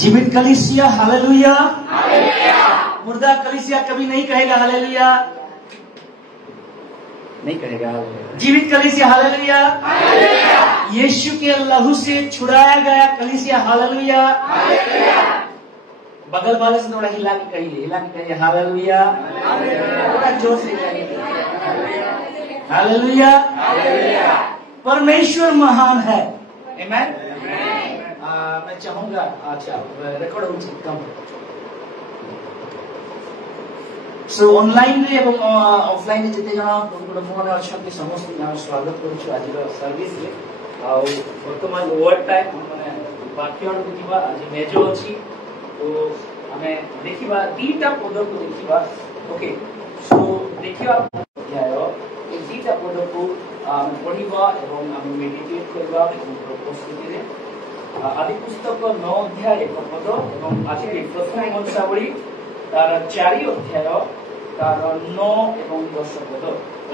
जीवित कलीसिया हालेलुया। मुर्दा कलीसिया कभी नहीं कहेगा हालेलुया, नहीं कहेगा। जीवित कलीसिया हालेलुया। यीशु के लहू से छुड़ाया गया कलीसिया हालेलुया। बगल वाले से थोड़ा हिला के कहिए हालेलुया। थोड़ा जोर से हालेलुया। परमेश्वर महान है। आमेन। मैं चाहूंगा, अच्छा रेकर्ड हो कम सो ऑनलाइन रे एवं ऑफलाइन रे जते जना मोहन अच्छे समस्त स्वागत करूँ आज सर्विस रे। वर्तमान वर्ड टाइम माने वाक्य देखा आज मेज अच्छी तो आम देखा दीटा पद को देखा। ओके सो देखा दीटा पद को पढ़ा और मेडिटेट करवा प्रस्तुति आदि पुस्तक 9 अध्याय 1 पद और आज प्रथम वंशावली तार 4 अध्याय तार 9 और 10 पद।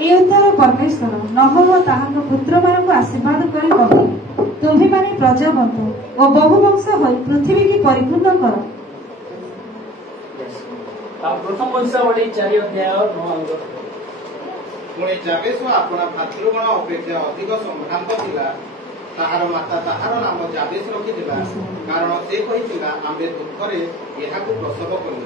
ए उत्तर परमेश्वर नहोवा ताहांक पुत्र मानक आशीर्वाद करी कहि तुम्ही माने प्रजा बंधु और बहुवंश होई पृथ्वी की परिपूर्ण करो। प्रथम वंशावली 4 अध्याय 9 और 10 पुणे जाबेस अपना भातृगण अपेक्षा अधिक संभ्रांत थिला। ताहार माता ताहार नाम जाबेस रखिथिला कारण से कहिथिला आम्बे दुखरे एहाकु प्रसव कलु।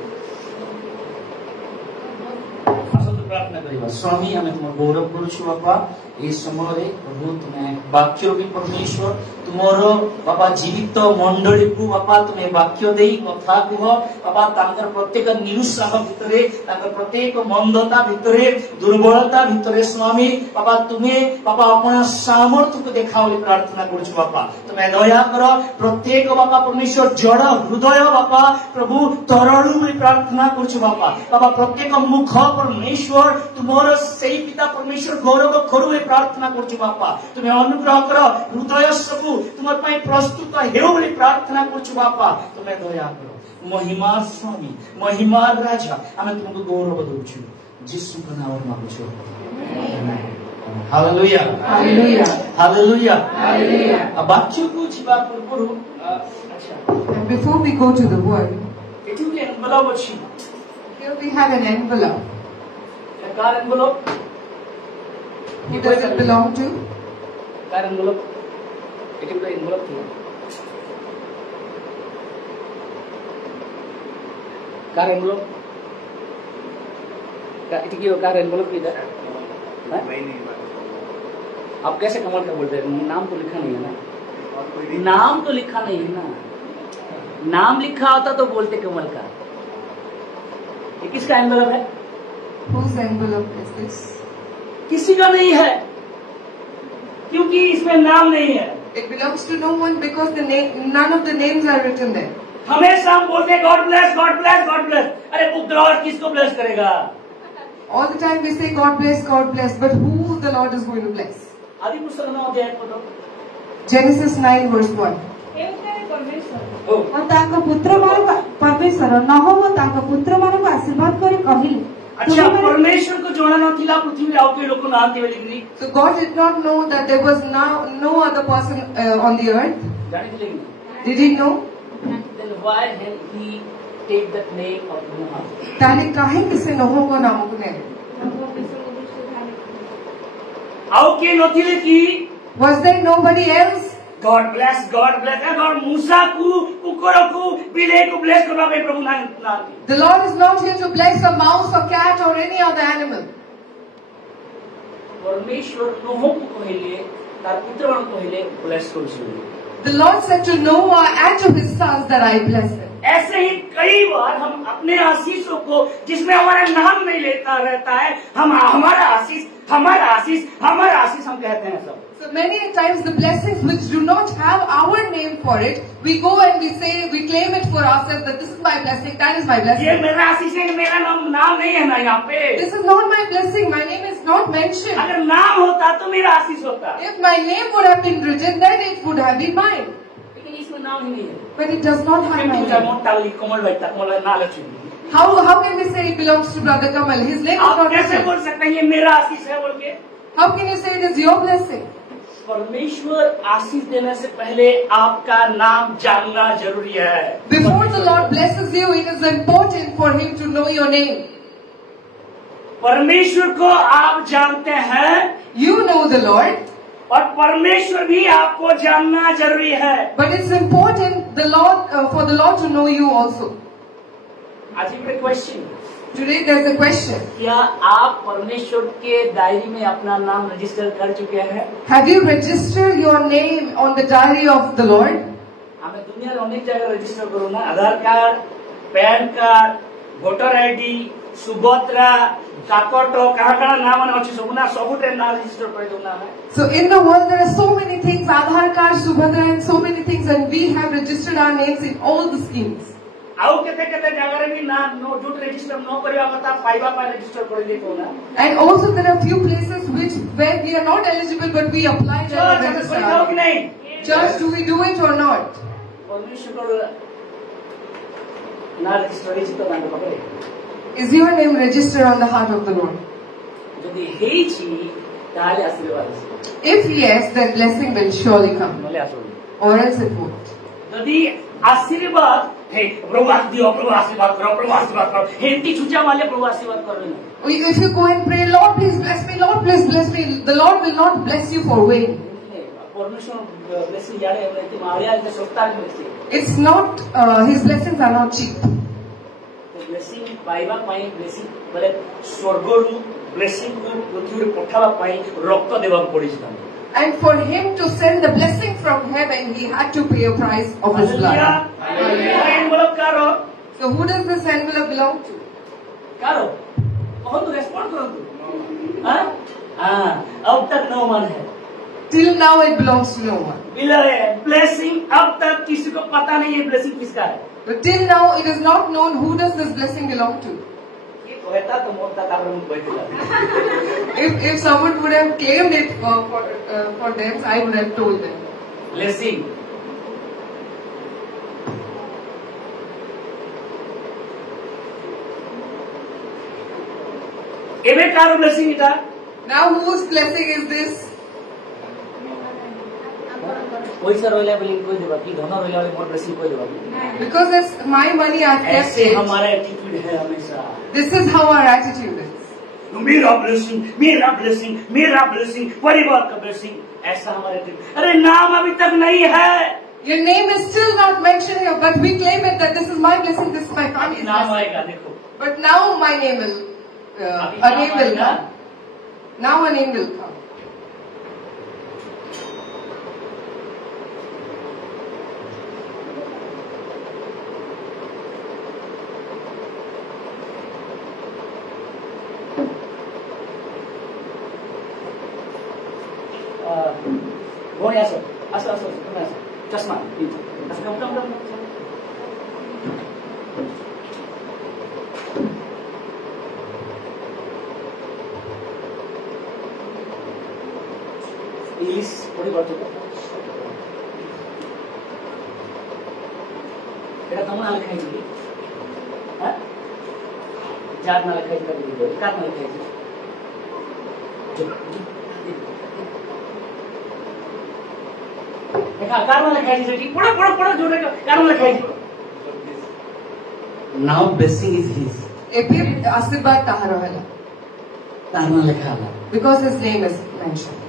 प्रार्थना करिबा। स्वामी आमे तुम गौरव करूछु बापा ए समय रे प्रभु तुमे वाक्य भी परमेश्वर तुमरो बापा जीवित मंडली को बापा तुमे वाक्य देई कथा कुह बापा तांकर प्रत्येक निरुत्साह भितरे तांकर प्रत्येक मंदता भितरे दुर्बलता भितरे स्वामी बापा तुमे बापा अपना सामर्थ्य को देखाओ बोली प्रार्थना करूछु बापा। तुमे दया करो प्रत्येक बापा परमेश्वर जड़ हृदय बापा प्रभु तरळु बोली प्रार्थना करूछु बापा। बापा प्रत्येक मुख परमेश्वर तुमरो सेई पिता परमेश्वर गौरव करू प्रार्थना करूछु बापा। तुमे अनुग्रह करो हृदय सबु तुमर पई प्रस्तुत हेउ बोली प्रार्थना करूछु बापा। तुमे दया करो महिमा स्वामी महिमा राजा आमे तुमको गौरव दउछु यीशु के नाम में मांगछु। Hallelujah hallelujah hallelujah hallelujah. अब वाक्य को जीवा पूर्व अच्छा Before we go to the word, eighty बोले एनवेलप अछि। here we have an envelope. Car envelope Who does it belong to? Car envelope eighty बोले एनवेलप थी कार एनवेलप का एटी की कार एनवेलप किधर है? आप कैसे कमल का बोलते हैं? नाम तो लिखा नहीं है ना, नाम तो लिखा नहीं है ना। नाम लिखा होता तो बोलते कमल का। ये किसका एनवेलप है? Whose envelope is this? किसी का नहीं है क्योंकि इसमें नाम नहीं है। It belongs to no one because none of the names are written there. हमेशा हम बोलते हैं God bless God bless God bless. अरे पुत्र और किसको ब्लेस करेगा? All the time we say God bless, but who the Lord is going to bless? आदि पुस्तक 9 अध्याय पढ़ो। Genesis 9 verse 1. और तांका पुत्र मानक परमेश्वर नहोवा तांका पुत्र मानक आशीर्वाद करी कहि। अच्छा परमेश्वर को जोड़ा न थिला पृथ्वी आउ के लोक नांती बोली। So God did not know that there was no other person on the earth. जाने दिले। Did he know? Then why he take that name of Noah? ताले काहे किसे नहो को नाम को ने? आउ के नथिले की? Was there nobody else? God bless God bless। और मूसा को कुकुर को बिल्ली को ब्लेस करना पे प्रभु नाम। The Lord is not here to bless a mouse or cat or any other animal. परमेश्वर नोह को कहले तार पुत्र को कहले ब्लेस करू। The Lord said to Noah and to his sons that I bless them. ऐसे ही कई बार हम अपने आशीषों को जिसमें हमारा नाम नहीं लेता रहता है हम हमारा आशीष हम कहते हैं सब। So many times the blessings which do not have our name for it, we go and we claim it for ourselves that this is my blessing, that is my blessing. ये मेरा आशीष है, मेरा नाम नहीं है ना यहाँ पे। This is not my blessing, my name is not mentioned. अगर नाम होता तो मेरा आशीष होता। If my name would have been written, then it would have been mine. लेकिन इसमें नाम ही नहीं है। But it does not have my name. How can we say it belongs to Brother Kamal? His name is not कैसे written. बोल सकते हैं ये मेरा आशीष है बोल के? How can you say it is your blessing? परमेश्वर आशीष देने से पहले आपका नाम जानना जरूरी है। Before the Lord blesses you, it is important for Him to know your name. परमेश्वर को आप जानते हैं You know the Lord, और परमेश्वर भी आपको जानना जरूरी है। but it's important for the Lord to know you also. आज एक question, Today there's a question. क्या आप परमेश्वर के डायरी में अपना नाम रजिस्टर कर चुके हैं? Have you registered your name on the diary of the Lord? हमें दुनिया में अनेक जगह रजिस्टर करो ना, Aadhaar card, PAN card, voter ID, Subhadra, काकोटो, कहाँ नाम अच्छी सब ना सबुटे ना रजिस्टर कर दो ना है। So in the world there are so many things, Aadhaar card, Subhadra and so many things, and we have registered our names in all the schemes. आओ कहते जगह भी ना नो जो रजिस्टर नो करिया कथा फाइबा पर रजिस्टर कर दे को ना। And also there are few places where we are not eligible but we apply to register. कि नहीं? Just do we do it or not? परमेश्वर को ना रजिस्टर है चित्त दान पकड़े। Is your name registered on the heart of the Lord? यदि है ची ताले आशीर्वाद है। If yes, then blessing will surely come. नले आशीर्वाद। Or else it won't. यदि आशीर्वाद है, प्रभु आशीर्वाद करो, हेंटी छुचा वाले प्रभु आशीर्वाद कर रहे हैं। If you go and pray, Lord please bless me, Lord please bless me, the Lord will not bless you for vain. परमेश्वर ब्लेसिंग यारे हमने इतने मारिया इतने सस्ता नहीं मिलती। It's not, His blessings are not cheap. Blessing पाइबा पाई ब्लेसिंग बोले स्वर्गरु ब्लेसिंग को पृथ्वी रे पठावा पाई रक्त देवा पड़ी था। And for Him to send the blessing from heaven, He had to pay a price of His blood. Envelope कारो, So who does this envelope belong to? कारो, बहुत रेस्पॉन्ड करो तू, हाँ, अब तक नो मन है। Till now it belongs to no one. Blessing अब तक किसी को पता नहीं है ब्लेसिंग किसका है। But till now it is not known who does this blessing belong to. ये कहता तो मोटा काबरा में बैठेगा। If someone would have claimed it for them, I would have told them. Blessing एवे कार ब्लेसिंग इटा Now whose blessing is this? पैसा रोइला बोली कोई देबा की धन रोइला बोली मोर ब्लेसिंग कोई देबा की। Because it's my money I've kept ऐसे it. हमारा एटीट्यूड है हमेशा। This is how our attitude is. मेरा ब्लेसिंग, मेरा ब्लेसिंग, मेरा ब्लेसिंग, परिवार का ब्लेसिंग, ऐसा हमारा एटीट्यूड। अरे नाम अभी तक नहीं है। Your name is still not mentioned here, but we claim it that this is my blessing, this is my family's नाम blessing. आएगा देखो। But now my name will, a name will come. Now a name will come. भोणी असो असो असो तुम्ही असो चष्मा असं कम कम कम इंग्लिश पढ़ी पारछो तो एटा तम ना लिखाई छी हां जार ना लिखाई छी कभी कार ना लिखाई छी Now blessing is his. Ebbe आशीर्वाद ताहार होला. तारना लिखा है। Because his name is mentioned.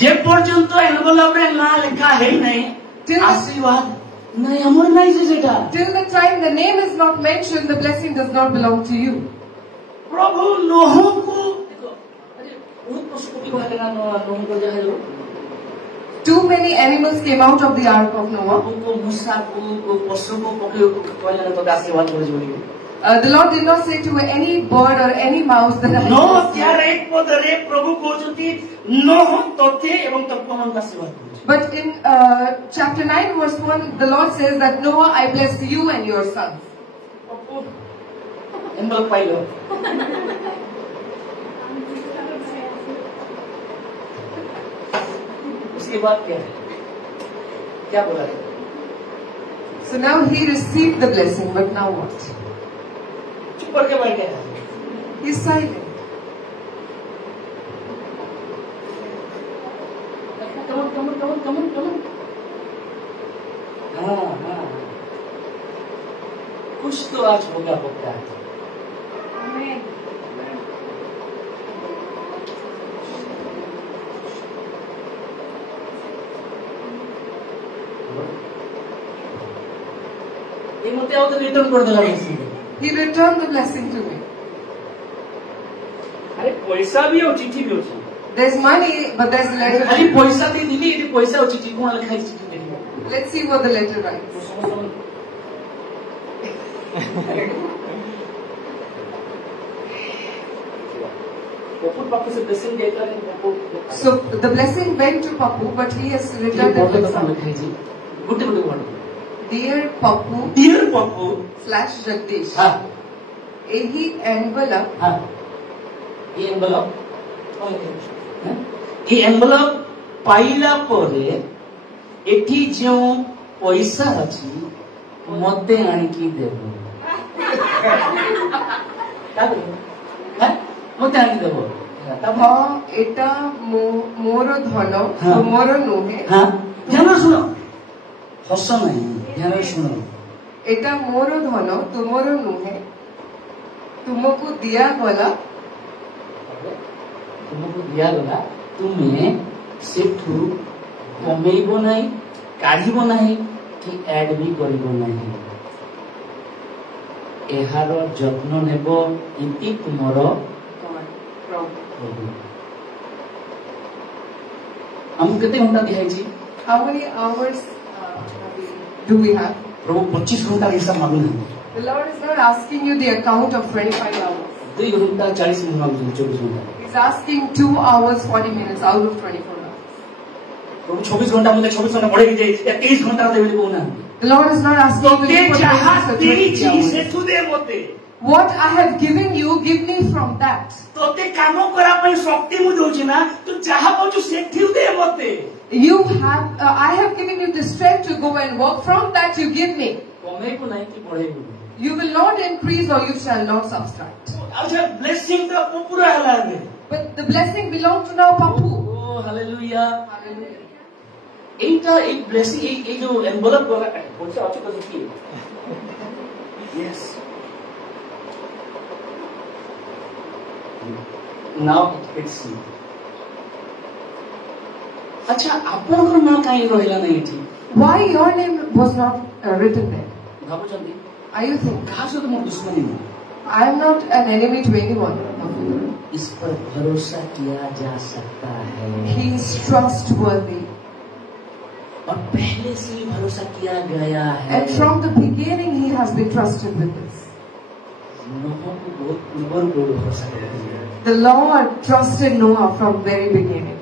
जे पर्यंत एनवेलप रे ना लिखा है नहीं आशीर्वाद नहीं हमर नहीं से जेटा। Till the time the name is not mentioned, the blessing does not belong to you. प्रभु नोह को देखो अरे बहुत पशु को भी कहना नोह को जो है Too many animals came out of the ark of Noah. उनको मूसा को पशु को पकड़ो कहला तो आशीर्वाद हो जोड़ी। The Lord did not say to any bird or any mouse that I Noh क्या रे पदरे प्रभु को जोती नोह तोते एवं तब मन का आशीर्वाद। But in chapter 9 verse 1, the Lord says that Noah, I bless you and your sons. Envelope pilo. उसके बाद क्या है? क्या बोला? So now he received the blessing, but now what? चुप करके बैठ गया। He's silent. कुछ तो आज होगा पक्का है। Amen. ये मत आओ तो रिटर्न कर देला blessing। He returned the blessing to me. अरे पैसा भी और चिट्ठी भी होची। There's money, but there's a letter. खाली पैसा दे दिली ये पैसा और चिट्ठी कोन लिखाई चिट्ठी देखिए। Let's see what the letter writes. Pappu पापा से blessing देता है Pappu. So the blessing went to Papu, but he has returned it with some. गुट्टे गुट्टे word. Dear Papu dear Pappu. / Jagdish. हाँ Ehi envelope हाँ ये एनवेलप ये एनवेलप पाइला परे एठी जो पैसा अछि मते आनिकी देबो का देबो हैं मते आनिकी देबो तब eta moro dhano हाँ। tomoro nuhe. हाँ ध्यान सुनो हंसो नहीं ध्यान सुनो Eta moro dhano tomoro nuhe. तुमको दिया गला तुमको दिया गला तुमे सेठू कमेइबो नाही काढिबो नाही कि ऐड भी करिबो नाही एहार जत्न नेबो इति तुमर प्रभु हम केते घंटा दिहाई छी How many hours do we have? प्रभु 25 घंटा हिसाब मांगु नहीं The Lord is not asking you the account of 25 hours. 2 घंटा 40 मिनट मांगु 24 घंटा He's asking 2 hours 40 minutes out of 24 hours. प्रभु 24 घंटा मुझे 24 घंटा पढ़े कि या 23 घंटा देबे को ना The Lord is not asking you ते to put चाहा this तेरी at 20 चीज hours. से तू दे मते What I have given you, give me from that. तोते कामो करा पे शक्ति मु दोछि ना तू चाहा पछु सेठी दे मते You have, I have given you the strength to go and work. From that you give me. कमे को नहीं कि पढ़े को You will not increase or you shall not subtract. अच्छा ब्लेसिंग तो पूरा हला दे But the blessing belongs to now Papu. Oh hallelujah Hallelujah. এইটা এই ব্লেসিং এই যে এনভেলপ করা বলছে আছে কত কি yes now it fits you अच्छा आपनकर ना काई रहिला नहीं थी Why your name was not written there? भाबुचंदी Are you thinking? कहां से तुम दुश्मनी में I am not an enemy to anyone. इस पर भरोसा किया जा सकता है He is trustworthy. और पहले से ही भरोसा किया गया है And from the beginning he has been trusted with this. नूह को बहुत पूर्व को भरोसा किया The Lord trusted Noah from very beginning.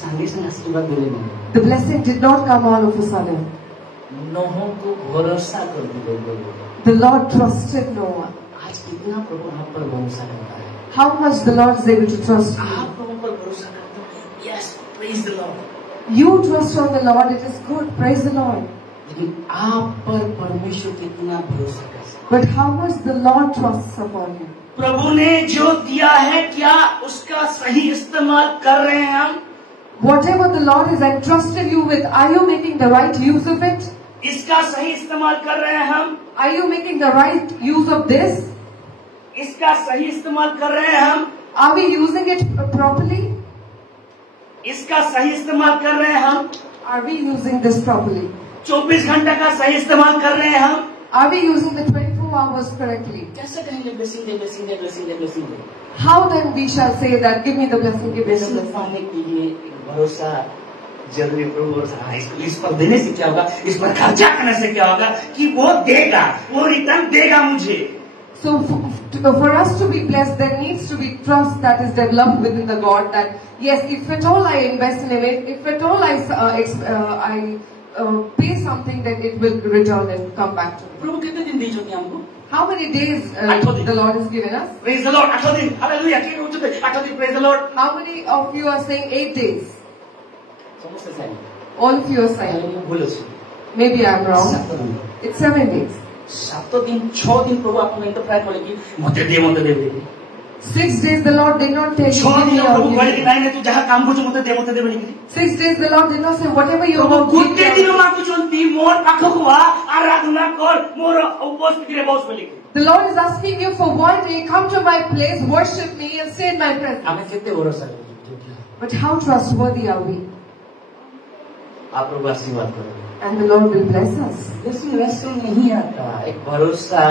संगे संग आशीर्वाद मिले नहीं The blessing did not come all of a sudden. नूह को भरोसा कर दिया The Lord trusted Noah. आज कितना प्रभु आप पर भरोसा करता है How much the Lord is able to trust you. आप प्रभु पर भरोसा करते हो yes praise the Lord You trust on the Lord, it is good. Praise the Lord. लेकिन आप पर परमेश्वर कितना भरोसा कर सकता But how much the Lord trusts upon you. प्रभु ने जो दिया है क्या उसका सही इस्तेमाल कर रहे हैं हम Whatever the Lord has entrusted you with, are you making the right use of it? इसका सही इस्तेमाल कर रहे हैं हम Are you making the right use of this? इसका सही इस्तेमाल कर रहे हैं हम Are we using it properly? इसका सही इस्तेमाल कर रहे हैं हम Are we using this properly? 24 घंटे का सही इस्तेमाल कर रहे हैं हम Are we using the 24 hours correctly? कैसे कहेंगे blessing they blessing they blessing they blessing they How then we shall say that, give me the blessing, give me the blessing blessing. पाने के लिए एक भरोसा जरूरी प्रभु भरोसा इस पर देने से क्या होगा इस पर खर्चा करने से क्या होगा कि वो देगा वो रिटर्न देगा मुझे So for us to be blessed, there needs to be trust that is developed within the God that, yes, if at all I invest in it, if at all I pay something, then it will return and come back to me. प्रभु कितने दिन दीजिए हमको How many days the Lord has given us? Praise the Lord 8 दिन hallelujah के उच्चते 8 दिन praise the Lord How many of you are saying 8 days? समझते हैं All of you are saying. Hallelujah बोलो छी Maybe I'm wrong. 7 दिन It's 7 days. 7 दिन 6 दिन प्रभु आपको इंटरप्रेट करेगी मते दे 6 days the Lord did not tell you. 6 give me दिन or प्रभु give कहले कि me. नहीं नहीं तू जहाँ काम करछु मते देबे नहीं 6 days the Lord did not say whatever you Prabhu want. गुटे दिन माकु चंती मोर पाखकु आ आराधना कर मोर उपस्थिति रे बस बोली The Lord is asking you for one day, come to my place, worship me and stay in my presence. हमें कितने भरोसा करें But how trustworthy are we? आप प्रभु आशीर्वाद करो And the Lord will bless us. लेकिन वैसे नहीं आता एक भरोसा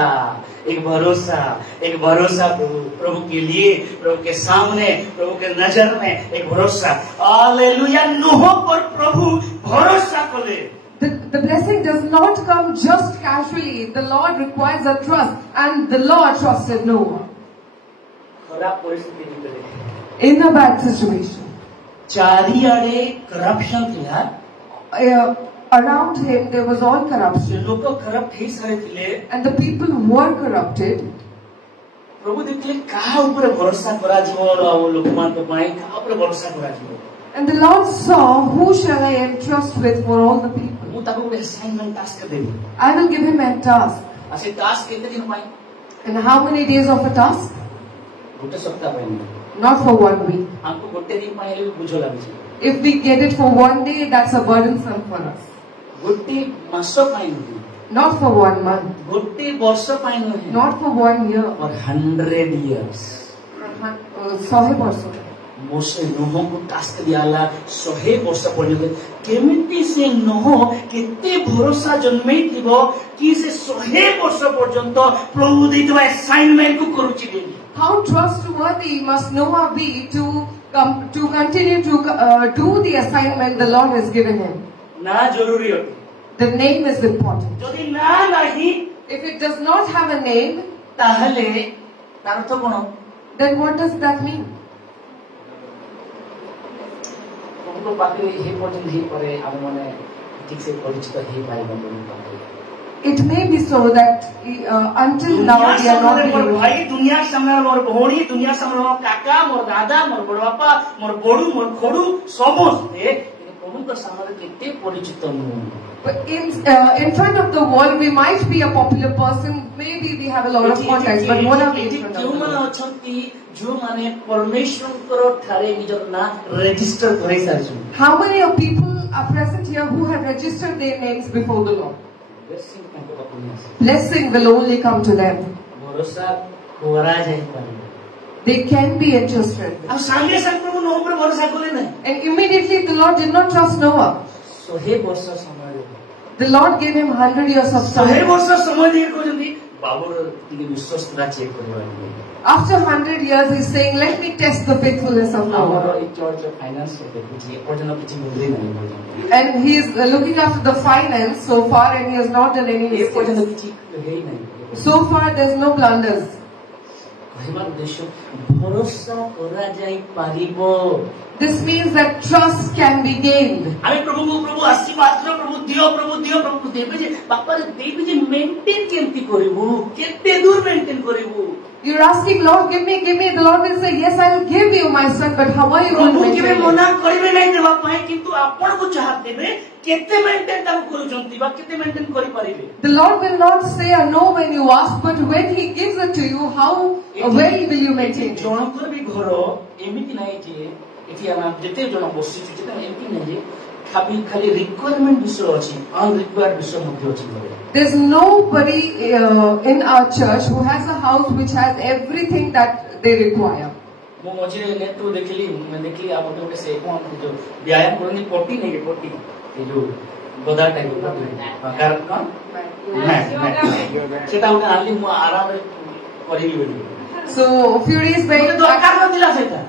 प्रभु के लिए प्रभु के सामने प्रभु के नजर में एक भरोसा हालेलुया नूह पर प्रभु भरोसा करे The blessing does not come just casually. The Lord requires a trust, and the Lord trusted Noah खराब परिस्थिति निकले in a bad situation. चारियाडे करप्शन थिला Around him there was all corruption, लोग करप्ट ही सारे थिले and the people were corrupted. प्रभु देखले कहा ऊपर भरोसा करा जीवो और लोक मान को पाए कहा ऊपर भरोसा करा जीवो And the Lord saw, who shall I entrust with for all the people? मु ताको एक assignment task Devi I will give him a task. असे टास्क कितने दिन पाए And how many days of a task? गोटे सप्ताह पाए Not for 1 week. हमको गोटे दिन पाए ले बुझो लागे If we get it for 1 day, that's a burdensome for us. गोटे मास पाए नहीं Not for 1 month. गोटे वर्ष पाए नहीं Not for 1 year. और 100 years 100 वर्ष. मोसे नोह को टास्क दियाला 100 वर्ष पर्यंत केमिति से नोह केते भरोसा जन्मे थिबो कि से 100 वर्ष पर्यंत प्रभु दैतवा असाइनमेंट को करूची देबी How trustworthy must Noah be to continue to do the assignment the Lord has given him? ना जरूरी होती The name is important. যদি না नहीं If it does not have a name, তাহলে তার অর্থ কোন then what does that mean? প্রভুর পাখি হে পর্যন্ত হে পরে আমি মনে ঠিক সে পরিচিত হে পাইবা প্রভুর পাখি It may be so that until now we are not more able. भाई दुनिया सामने मोर भौणी दुनिया सामने मोर काका मोर दादा मोर बड़ बापा मोर बड़ू मोर खोडू समस्ते प्रभु का सामने केते परिचित नु But in front of the world, we might be a popular person. Maybe we have a lot of contacts, but what are we in front of क्यों the माने world? अछंती जो माने परमेश्वर करो थारे निजर ना रजिस्टर करै सारछु How many of people are present here who have registered their names before the Lord? Blessing ताको पपुनिया Blessing will only come to them. भरोसा कोरा जाई पारे They can be entrusted. अब संगे संग प्रभु नो पर भरोसा कोले नहीं And immediately the Lord did not trust Noah. 100 वर्ष समय The Lord gave him 100 years of 100 time. वर्ष समय दिए को जंदी बाबुर तिनी विश्वस्तता चेक करबा After 100 years, he's saying, let me test the faithfulness of हमरो Noah. एक चर्च फाइनेंस से देखि पर्यटन किछि मुद्रे नहीं पर्यटन And he is looking after the finance so far, and he has not done any ये पर्यटन mistakes. किछि है नहीं So far, there's no blunders. कहबार उद्देश्य भरोसा करा जाई पारिबो This means that trust can be gained. आमे प्रभु आशीर्वाद करो प्रभु देबे जे बापा रे देबे जे मेंटेन केमति करिवु केते दूर maintain करिवु You're asking, Lord, give me. The Lord will say, yes, I'll give you my son, but how are you going to प्रभु केबे maintain it? मना करिवे नहीं देबा पाए किंतु आपण को चाहत देबे केते मेंटेन ताको करू जंती बा केते मेंटेन करि परिबे The Lord will not say a no when you ask, but when He gives it to you, how well will you maintain it? जनकर भी घर एमिति नाही जे एथि हम जते जन बसिछु जते एमिति नाही जे खाली रिक्वायरमेंट विषय अछि अनरिक्वायर्ड विषय मध्ये अछि घरे There's nobody in our church who has a house which has everything that they require. मो मझे नेट तो देखली मैं देखली आप लोग से कौन जो व्यायाम करनी पोटी नहीं है पोटी ये जो गोदा टाइप का कारण कौन मैं सेटा उन्हें आली मो आराम रे करिली बोली So a few days तो दरकार न दिला सेटा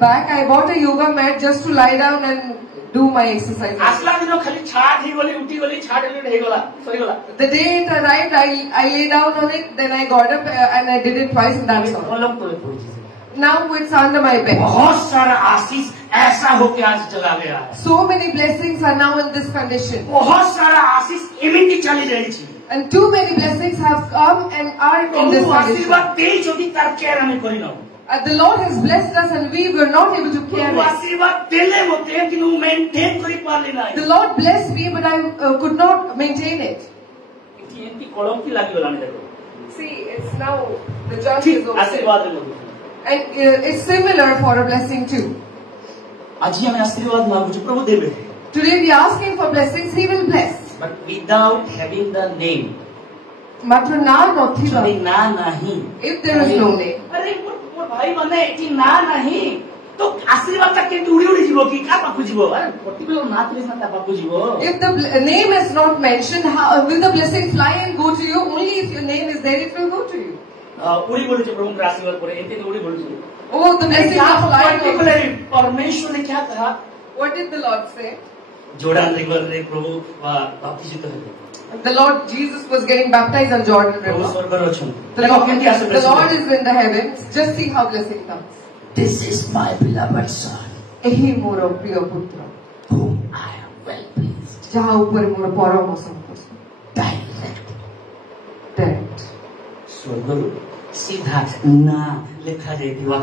back, I bought a yoga mat just to lie down and do my exercise. आसला दिनो खाली छाट ही गली उठी गली छाट ले हे गला सही गला The day it arrived, I lay down on it, then I got up and I did it twice, and that's all. अलग तो पूरी चीज Now it's under my bed. बहुत सारा आशीष ऐसा होके आज चला गया है So many blessings are now in this condition. बहुत सारा आशीष एमिति चली रही छी And too many blessings have come and are in this Prabhu condition. आशीर्वाद देई जदि तार केयर हमें करी न The Lord has blessed us and we were not able to care Prabhu it. आशीर्वाद देले होते कि नु मेंटेन करी पाले ना The Lord blessed me, but I could not maintain it. एंती कलम की लागी गलानी देखो See, it's now the judge is ठीक over. आशीर्वाद रे लोग And it's similar for a blessing too. आज ଆମେ आशीर्वाद मागुଛୁ प्रभु देबे. Today we are asking for blessings, He will bless. But without having the name. मात्र ना नथिबा. ଯଦି ନା ନାହିଁ. If there is no name. अरे मोर भाई माने एठी ना ନାହିଁ तो आशीर्वाद ता केंति उड़ी उड़ी जीवो कि का पाखु जीवो. अरे पर्टिकुलर ना ଥିଲେ ना ता पाखु जीवो. If the name is not mentioned, how will the blessing fly and go to you? Only if your name is there, it will go to you. उड़ी बोलुचे प्रभु के आशीर्वाद परे एते उड़ी बोलुचे. Oh, the blessing क्या is flying. पर्टिकुलर परमेश्वर ने क्या कहा? What did the Lord say? Jordan river रे प्रभु बाप्तिजित हेले. The Lord Jesus was getting baptized on Jordan Prabhu River. स्वर्ग रे छन. The Lord is in the heavens. Just see how blessing comes. This is my beloved son, एही मोर प्रिय पुत्र, whom I am well pleased. जहाँ ऊपर मोर परम संतोष. Direct. स्वर्ग सीधा ना लिखा जाइथिवा.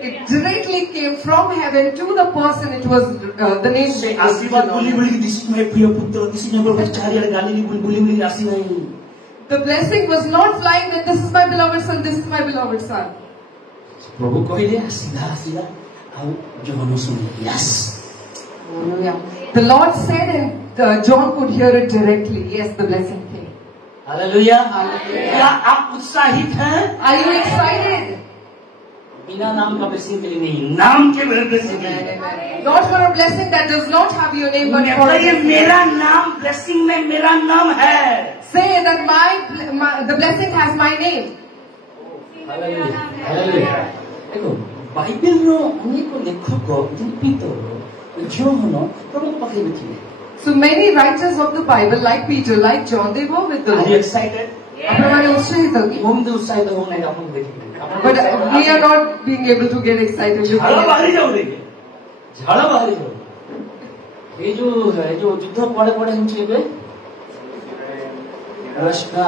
It directly came from heaven to the person. It was the name. से आशीर्वाद बोली बोली दिस इज माय प्रिय पुत्र, दिस इज नंबर चारियाले गाली बोली बोली आशीर्वाद. The blessing was not flying that this is my beloved son, this is my beloved son. प्रभु कहले सीधा सीधा आउ Johan soon. Yes. Hallelujah. The Lord said and John could hear it directly. Yes, the blessing came. Hallelujah. Hallelujah. क्या आप उत्साहित हैं? Are you excited? बिना नाम का ब्लेसिंग के लिए नहीं, नाम के ब्लेसिंग के लिए. Not for a blessing that does not have your name, but for a blessing. मेरा नाम ब्लेसिंग में मेरा नाम है. Say that the blessing has my name. Hallelujah. Hallelujah. देखो बाइबल रो अनेक लेखक दीपित जोहन प्रभु पाखे बिथिले. So many writers of the Bible, like Peter, like John, they were with the Are you Lord. excited? आपने उत्साहित हो कि? हम तो उत्साहित हो नहीं अपन देखेंगे. But we are not being able to get excited. झाड़ा बाहरी जाओ देखिए. झाड़ा बाहरी जाओ. ये जो युद्ध पड़े पड़े हम चीज़ रश्ना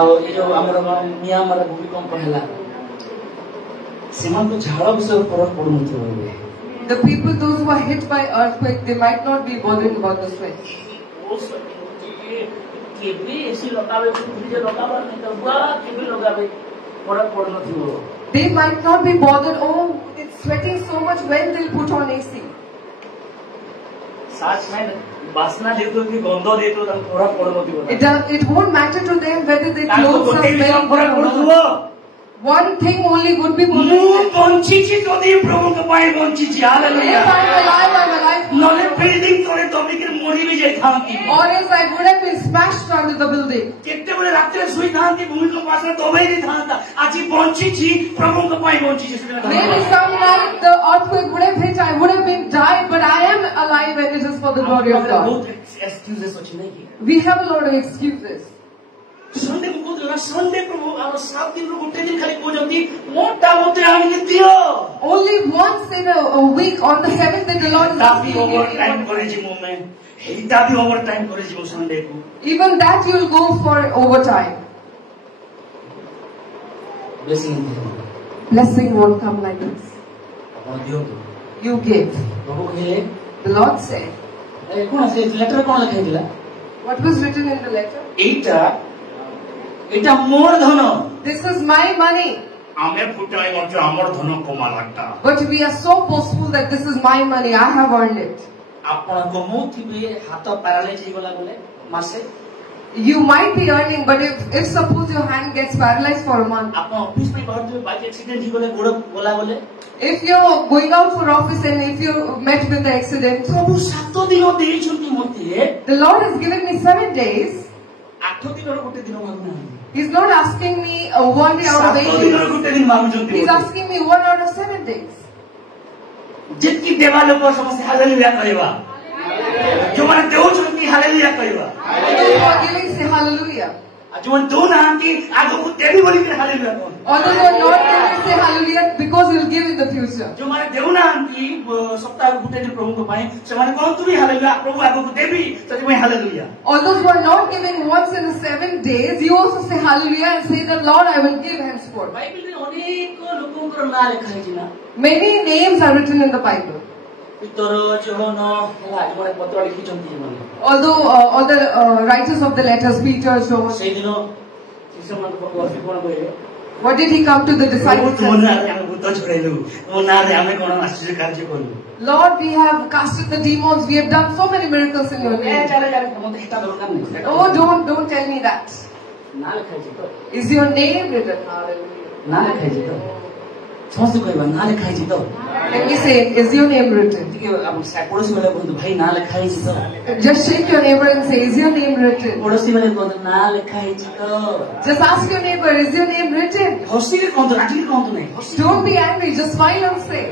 और ये जो हमारा मियांमार भूमिकंप पहला सीमा तो झाड़ा विषय पर पड़ने चाहिए. The people, those who are hit by earthquake, they might not be bothering about the sweat. They might not be bothered. Oh, it's sweating so much. When they'll put on AC? It won't matter to them whether they clothes are smelling good or not. One thing only would be Hallelujah. If I'm alive, I'm alive. Or else I would have been smashed under the building. Maybe some night the earthquake would have hit, I would have been died, but I am alive and it is for the glory of God. We have a lot of excuses. Sunday प्रभु आरो 7 दिन रो गोटे दिन खाली कोजंती मोटा मोटे आनी दियो. Only once in a week on the 7th day the Lord is Tabi asking over time करे जीवो में हेता भी ओवर टाइम करे जीवो संडे को. Even that you will go for overtime. Blessing won't come like this. You give. प्रभु कहले The Lord said. ए कोन से लेटर कोन लिखा दिला? What was written in the letter? এটা মোর ধন. This is my money. আমি ফুটাই মতে আমার ধন কমা লাগতা. But we are so boastful that this is my money, I have earned it. आपण कमौथिबे हाथ पैरालाइज हे गला बोले मासे. You might be earning, but if suppose your hand gets paralyzed for a month. आपण ऑफिस में बाहर जो बाइक एक्सीडेंट ही गले गोड़ गला बोले. If you're going out for office and if you met with the accident. प्रभु 7 दिन देइछुंती मते. The Lord has given me 7 days. 8 दिन रो गोटे दिन मागना. He's not asking me 1 day out of 8 days. He's asking me 1 out of 7 days. जितकी देवा लोग समस्या hallelujah कहिबा. जो माने देउछुंती hallelujah कहिबा. Those who are giving say hallelujah. जो दो नांती आगो को देवी बोली के hallelujah cone. Although they are not giving say hallelujah because he'll give in the future. जो माने देउ नांती सप्ताह गुटे दिन प्रभु को पाए से माने कोन तू भी हालेलुया प्रभु आगो को देवी तो मैं hallelujah. All those who are not giving once in the 7 days, you also say hallelujah and say that Lord I will give henceforth. Bible में अनेक लोकंकर ना लिखा है जिना. Many names are written in the Bible. पितर Johan हला जोने पत्र लिखि चंती माने. Although all the writers of the letters, Peter, John. से दिनो शिष्य मन को वर्षी कोन कहे What did he come to the disciples? तुम and ना say? हम भूत छुड़ेलु तुम ना रे हमें कोन आश्चर्य कार्य करू Lord, we have casted the demons. We have done so many miracles in your A name. चले जाने मते हिता दरकार नहीं Oh, don't tell me that. ना लिखाई छी तो Is your name written? Hallelujah. ना लिखाई छी तो समझ कहबा ना लिखाई छी तो Let me say, is your name written? ठीक है अब पड़ोसी वाले बोलते भाई ना लिखाई छी तो Just shake your neighbor and say, is your name written? पड़ोसी वाले बोलते ना लिखाई छी तो Just ask your neighbor, is your name written? हंसी के कौन तो राजी कौन तो नहीं Don't be angry, just smile and say,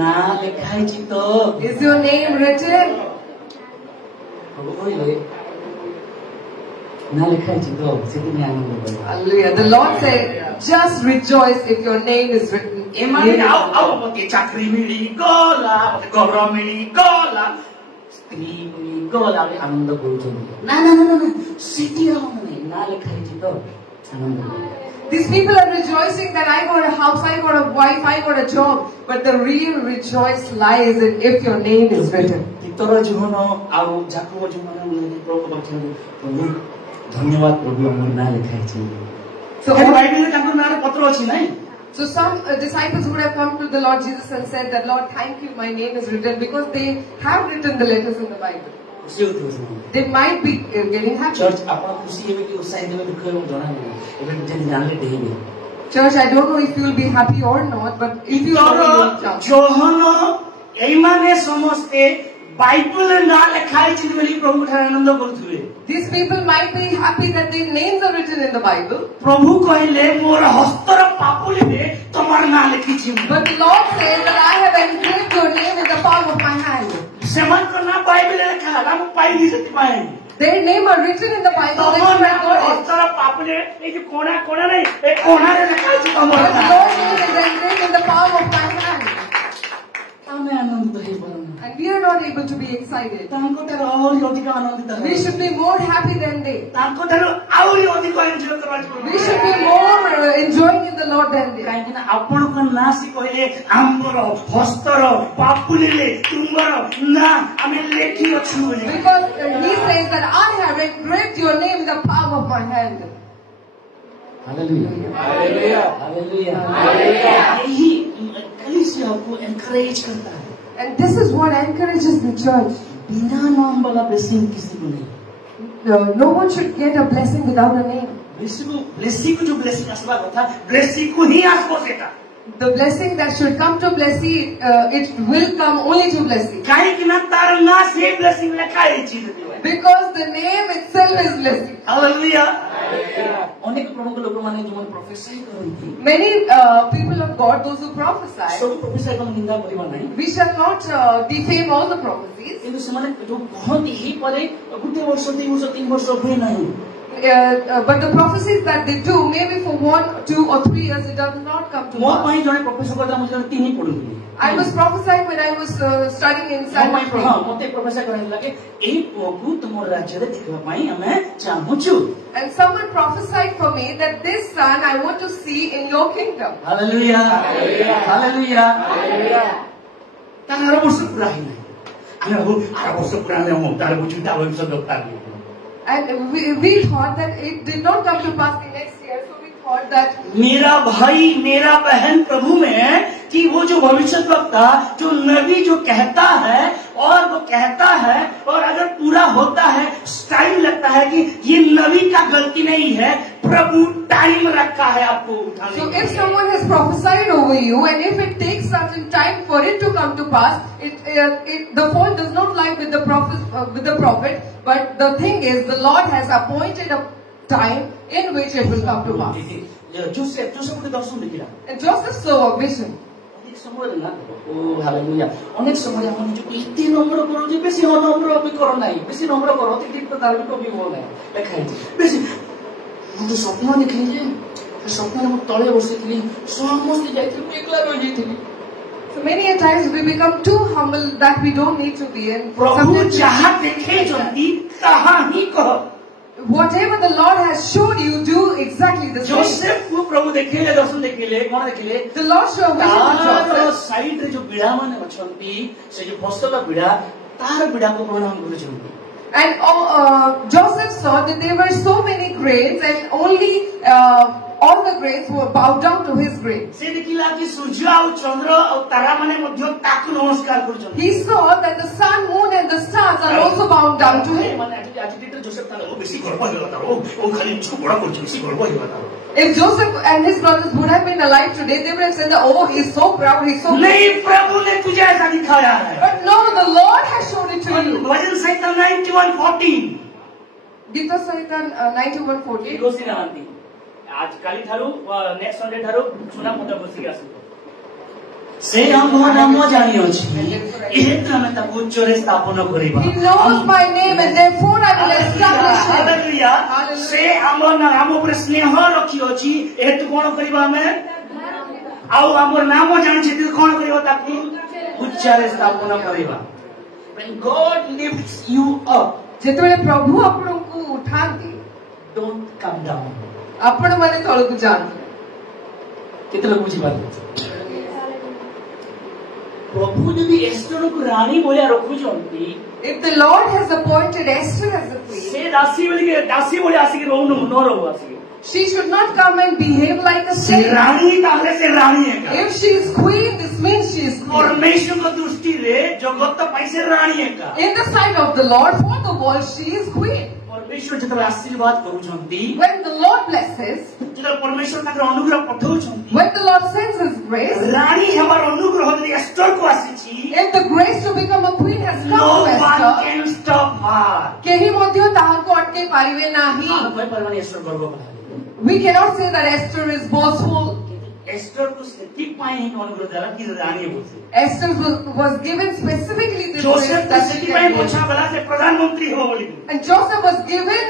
ना लिखाई छी तो is your name written? अब कोई लगे ना लिखाई छी तो सिद्धि में आनंद होगा Hallelujah. The Lord said, just rejoice if your name is written. एमाने आओ मते चाकरी मिली गला मते घर मिली गला स्त्री मिली गला रे आनंद करूछन् ना ना ना ना सिटी आउने ना लिखाई छी तो आनंद These people are rejoicing that I got a house, I got a wife, I got a job. But the real rejoice lies in if your name is written. तितर जीवन आउ जाकु जीवन उनी प्रभु बचन प्रभु धन्यवाद प्रभु हमर ना लिखाई छी So, ए बाइबल में तांको नारे पत्र अछि नै so some disciples would have come to the Lord Jesus and said that, Lord, thank you, my name is written, because they have written the letters in the Bible. खुशी होती है They might be getting happy. Church आपण खुशी हेबे कि उत्साहित हेबे दुख हेबे जणा नै एबे जन जानले देबे Church, I don't know if you will be happy or not, but if you are, you will jump. John एमाने समस्ते बाइबल ना लिखाई छी बोली प्रभु ठार आनंद करथुवे These people might be happy that their names are written in the Bible. प्रभु कहले मोर हस्तर पापुली में तमर ना लिखी छी But the Lord says that I have engraved your name in the palm of my hand. Semen को ना बाइबल लिखा हला मु पाई दी सकती पाए Their name are written in the Bible. They तमर should ना have got it. हस्तर पापुली ए जो कोना कोना नहीं ए कोना रे लिखा छी तमर But the Lord's name is engraved in the palm of my hand. हमें आनंद हे बोलना And we are not able to be excited. तांको तार और अधिक आनंदित We should be more happy than they. तांको तार और अधिक एन्जॉय करबा We should be more enjoying in the Lord than they. काहे ना आपण को नासी कहले आम्बर हस्तर पापुलीले तुमर ना हमें लेखी अछु बोली Because he says that I have engraved your name in the palm of my hand. Hallelujah hallelujah hallelujah hallelujah यही कलीसिया को एनकरेज करता है And this is what encourages the church. बिना नाम वाला ब्लेसिंग किसी को नहीं No one should get a blessing without a name. Blessing को जो ब्लेसिंग आसवा था ब्लेसिंग को ही आसको सेटा The blessing that should come to Blessy, it will come only to Blessy. काहे कि ना तार ना से ब्लेसिंग लिखा है चीज Because the name itself is blessing. Hallelujah अनेक प्रमुख लोग माने जो मन प्रोफेसर करती Many people of God, those who prophesy, सब प्रोफेसर को निंदा करिबा नहीं we shall not defame all the prophecies. କିନ୍ତୁ ସେମାନେ जो कहती ही परे गुटे वर्ष 2 वर्ष 3 वर्ष हुए नहीं But the prophecies that they do, maybe for 1, 2 or 3 years, it does not come to ମୋ pass. ପାଇଁ ଜଣେ ପ୍ରୋଫେସର କଥା ମୁଁ ଜଣେ 3 ପଢୁଥିଲି I was prophesying when I was studying in San Francisco. ମତେ ପ୍ରୋଫେସର କହିଲା କି ଏହି ପୁଅକୁ ତୁମ ରାଜ୍ୟରେ ଦେଖିବା ପାଇଁ ଆମେ ଚାହୁଁଛୁ And someone prophesied for me that this son I want to see in your kingdom. Hallelujah hallelujah hallelujah ତାର ଆର ବର୍ଷ ପୁରା ହେଇନି ଆମେ ଆର ବର୍ଷ ପୁରା ହେଲେ ମୁଁ ତାର ବୁଝି ତା ଭବିଷ୍ୟତ ଦରକାର And we thought that it did not come to pass the next year, so we thought that मेरा भाई मेरा बहन प्रभु में कि वो जो भविष्यवक्ता जो नबी जो कहता है और वो कहता है और अगर पूरा होता है टाइम लगता है कि ये नबी का गलती नहीं है प्रभु टाइम रखा है आपको उठाने so if someone has prophesied over you and if it takes certain time for it to come to pass, the fault does not lie with the prophet, but the thing is the Lord has appointed a time in which it will come to pass. Joseph को दर्शन देखिला And Joseph saw a vision. अनेक समय ना ओ hallelujah अनेक समय हम जो इतने नम्र करो जे बेसी नम्र भी करो नाही बेसी नम्र करो ठीक तो धार्मिक भी हो नाही देखाई बेसी मु तो स्वप्न देखली जे स्वप्न में तळे बसितली समस्त जाइतली मु एकला रहि जइतली So many a times we become too humble that we don't need to be. And Prabhu sometimes जहां देखे जंती तहां ही कह whatever the Lord has showed you, do exactly the same. Joseph को प्रभु देखेले दर्शन देखेले कोन देखेले The Lord showed vision to तार Joseph. Side रे जो बिड़ा माने अछंती से जो फसल बिड़ा तार बिड़ा को प्रणाम करूछंती And Joseph saw that there were so many grains and all the greats were bowed down to his grave. से देखिला कि सूर्य और चंद्र और तारा माने मध्य ताकु नमस्कार करूछन He saw that the sun, moon and the stars are also bowed down to him. माने attitude Joseph ताले ओ बेसी गर्व हेला तारो ओ खाली इसको बड़ा करछ बेसी गर्व हेला तारो If Joseph and his brothers would have been alive today, they would have said that, oh, he's so proud, he's so great. नहीं प्रभु ने तुझे ऐसा दिखाया है But no, the Lord has shown it to you. Bhajan Samhita 91:14 Gita Sahita 91:14. Ghosi रहंती आज काली Tharu next Sunday Tharu सुना मत गोसी आसु से हम नाम जानि अछि एहेतु हम ताकु उच्चरे स्थापन करिबा He knows my name and therefore I will establish it. Hallelujah से हम नाम पर स्नेह रखि अछि एहेतु कोन करिबा हमें आउ हमर नाम जानि छै तू कोन करिबा ताकु उच्चरे स्थापन करिबा when God lifts you up ଯେତେବେଳେ ପ୍ରଭୁ ଆପଣଙ୍କୁ ଉଠାନ୍ତି don't come down ଆପଣ ମାନେ ତଳକୁ ଯାଆନ୍ତି କେତେ ଲୋକ ବୁଝି ପାରୁଛନ୍ତି प्रभु यदि एस्टर को रानी बोलिया रखुचंती If the Lord has appointed Esther as a queen, से दासी बोली आसी रहू न रहू आसी she should not come and behave like a से slave. रानी ताले से रानी है का If she is queen, this means she is queen. परमेश्वर को दृष्टि रे जगत पैसे रानी है का In the sight of the Lord, for the world, she is queen. परमेश्वर जब आशीर्वाद करूचंती When the Lord blesses, जब परमेश्वर ताकर अनुग्रह पठाउचंती when the Lord sends His grace, रानी हमर अनुग्रह यदि एस्टर को आसी छी if the grace to become a queen has no come to one Esther, can stop her केही ମଧ୍ୟ ତାହାକୁ ଅଟକେଇ ପାରିବେ ନାହିଁ. हम कोई परमानेंट एस्टर गर्व करा We cannot say that Esther is boastful. Esther को सेटिक पाए ही अनुग्रह देला कि रानी बोलती Esther was given specifically this Joseph grace को that she सेटिक can पाए give. पूछा बला से प्रधानमंत्री हो बोली And Joseph was given,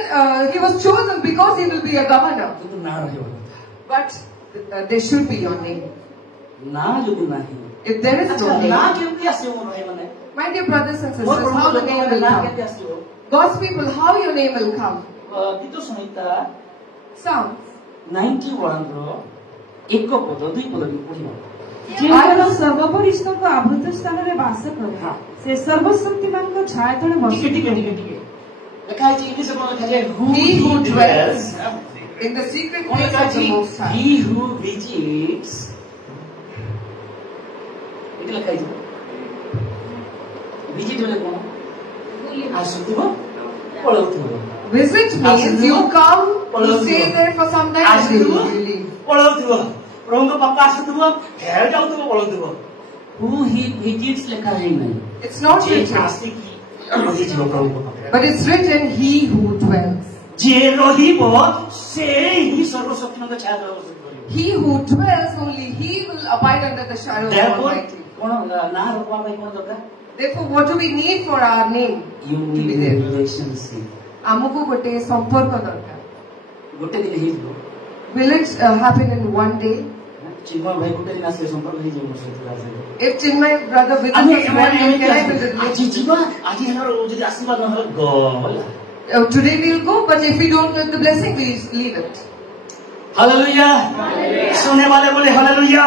he was chosen because he will be a governor. तो ना रहे हो But there should be your name. ना जो नहीं If there is no ना name, क्यों क्या से हो रहे माने my dear brothers and वो sisters, how the name will ना come? क्या से हो God's people, how your name will come? तीतो Samhita Psalms 91 रो एक पद दुई पद भी पढ़िबा ଯେଉଁମାନେ ସର୍ବବରିଷ୍ଠଙ୍କ ଆବୃତ ସ୍ଥାନରେ ବାସ କରେ ହଁ। ସେ ସର୍ବଶକ୍ତିମାନଙ୍କ ଛାୟା ତଳେ ବସେ टिके टिके टिके टिके लिखा है इंग्लिश में लिखा है He who dwells in the secret कौन place लिखा of the है Most High. he who visits ये लिखा है विजिट बोले कौन आसुतुबो पळौतुबो Visit means you come, you stay there for some time and then आसुतुबो you leave. पळौतुबो प्रभुଙ୍କ ପାଖକୁ ଆସୁଥିବ ଫେର ଯାଉଥିବ ପଳଉଥିବ who he visits ଲେଖା ହେଇ ନାହିଁ It's not ଯେ written, ଆସିକି ରହିଯିବ ପ୍ରଭୁଙ୍କ ପାଖରେ but it's written, He who dwells. ଯେ ରହିବ ସେ ହିଁ ସର୍ବଶକ୍ତିମାନଙ୍କ ଛାୟା ତଳେ ବସି କରିବ He who dwells, only He will abide under the shadow of the therefore Almighty. କଣ ନା ରଖିବା ପାଇଁ କଣ ଦରକାର Therefore, what do we need for our name you to need be a there? relationship ଆମକୁ ଗୋଟେ ସମ୍ପର୍କ ଦରକାର. ଗୋଟେ ଦିନ ହେଇଯିବ Will it happen in one day? Chinmay ଭାଇ ଗୋଟେ ଦିନ ଆସିଲେ ସମ୍ପର୍କ ହେଇଯିବ ମୋ ସହିତ ଆସିଲେ If Chinmay brother visits ଆମେ us one day, can I visit ଆଜି him? ଯିବା ଆଜି ହେଲାର ଯଦି ଆଶୀର୍ବାଦ ନହେଲେ ଗଲା Today we'll go, but if we don't get the blessing, we leave it. Hallelujah सुनने वाले बोले हालेलुया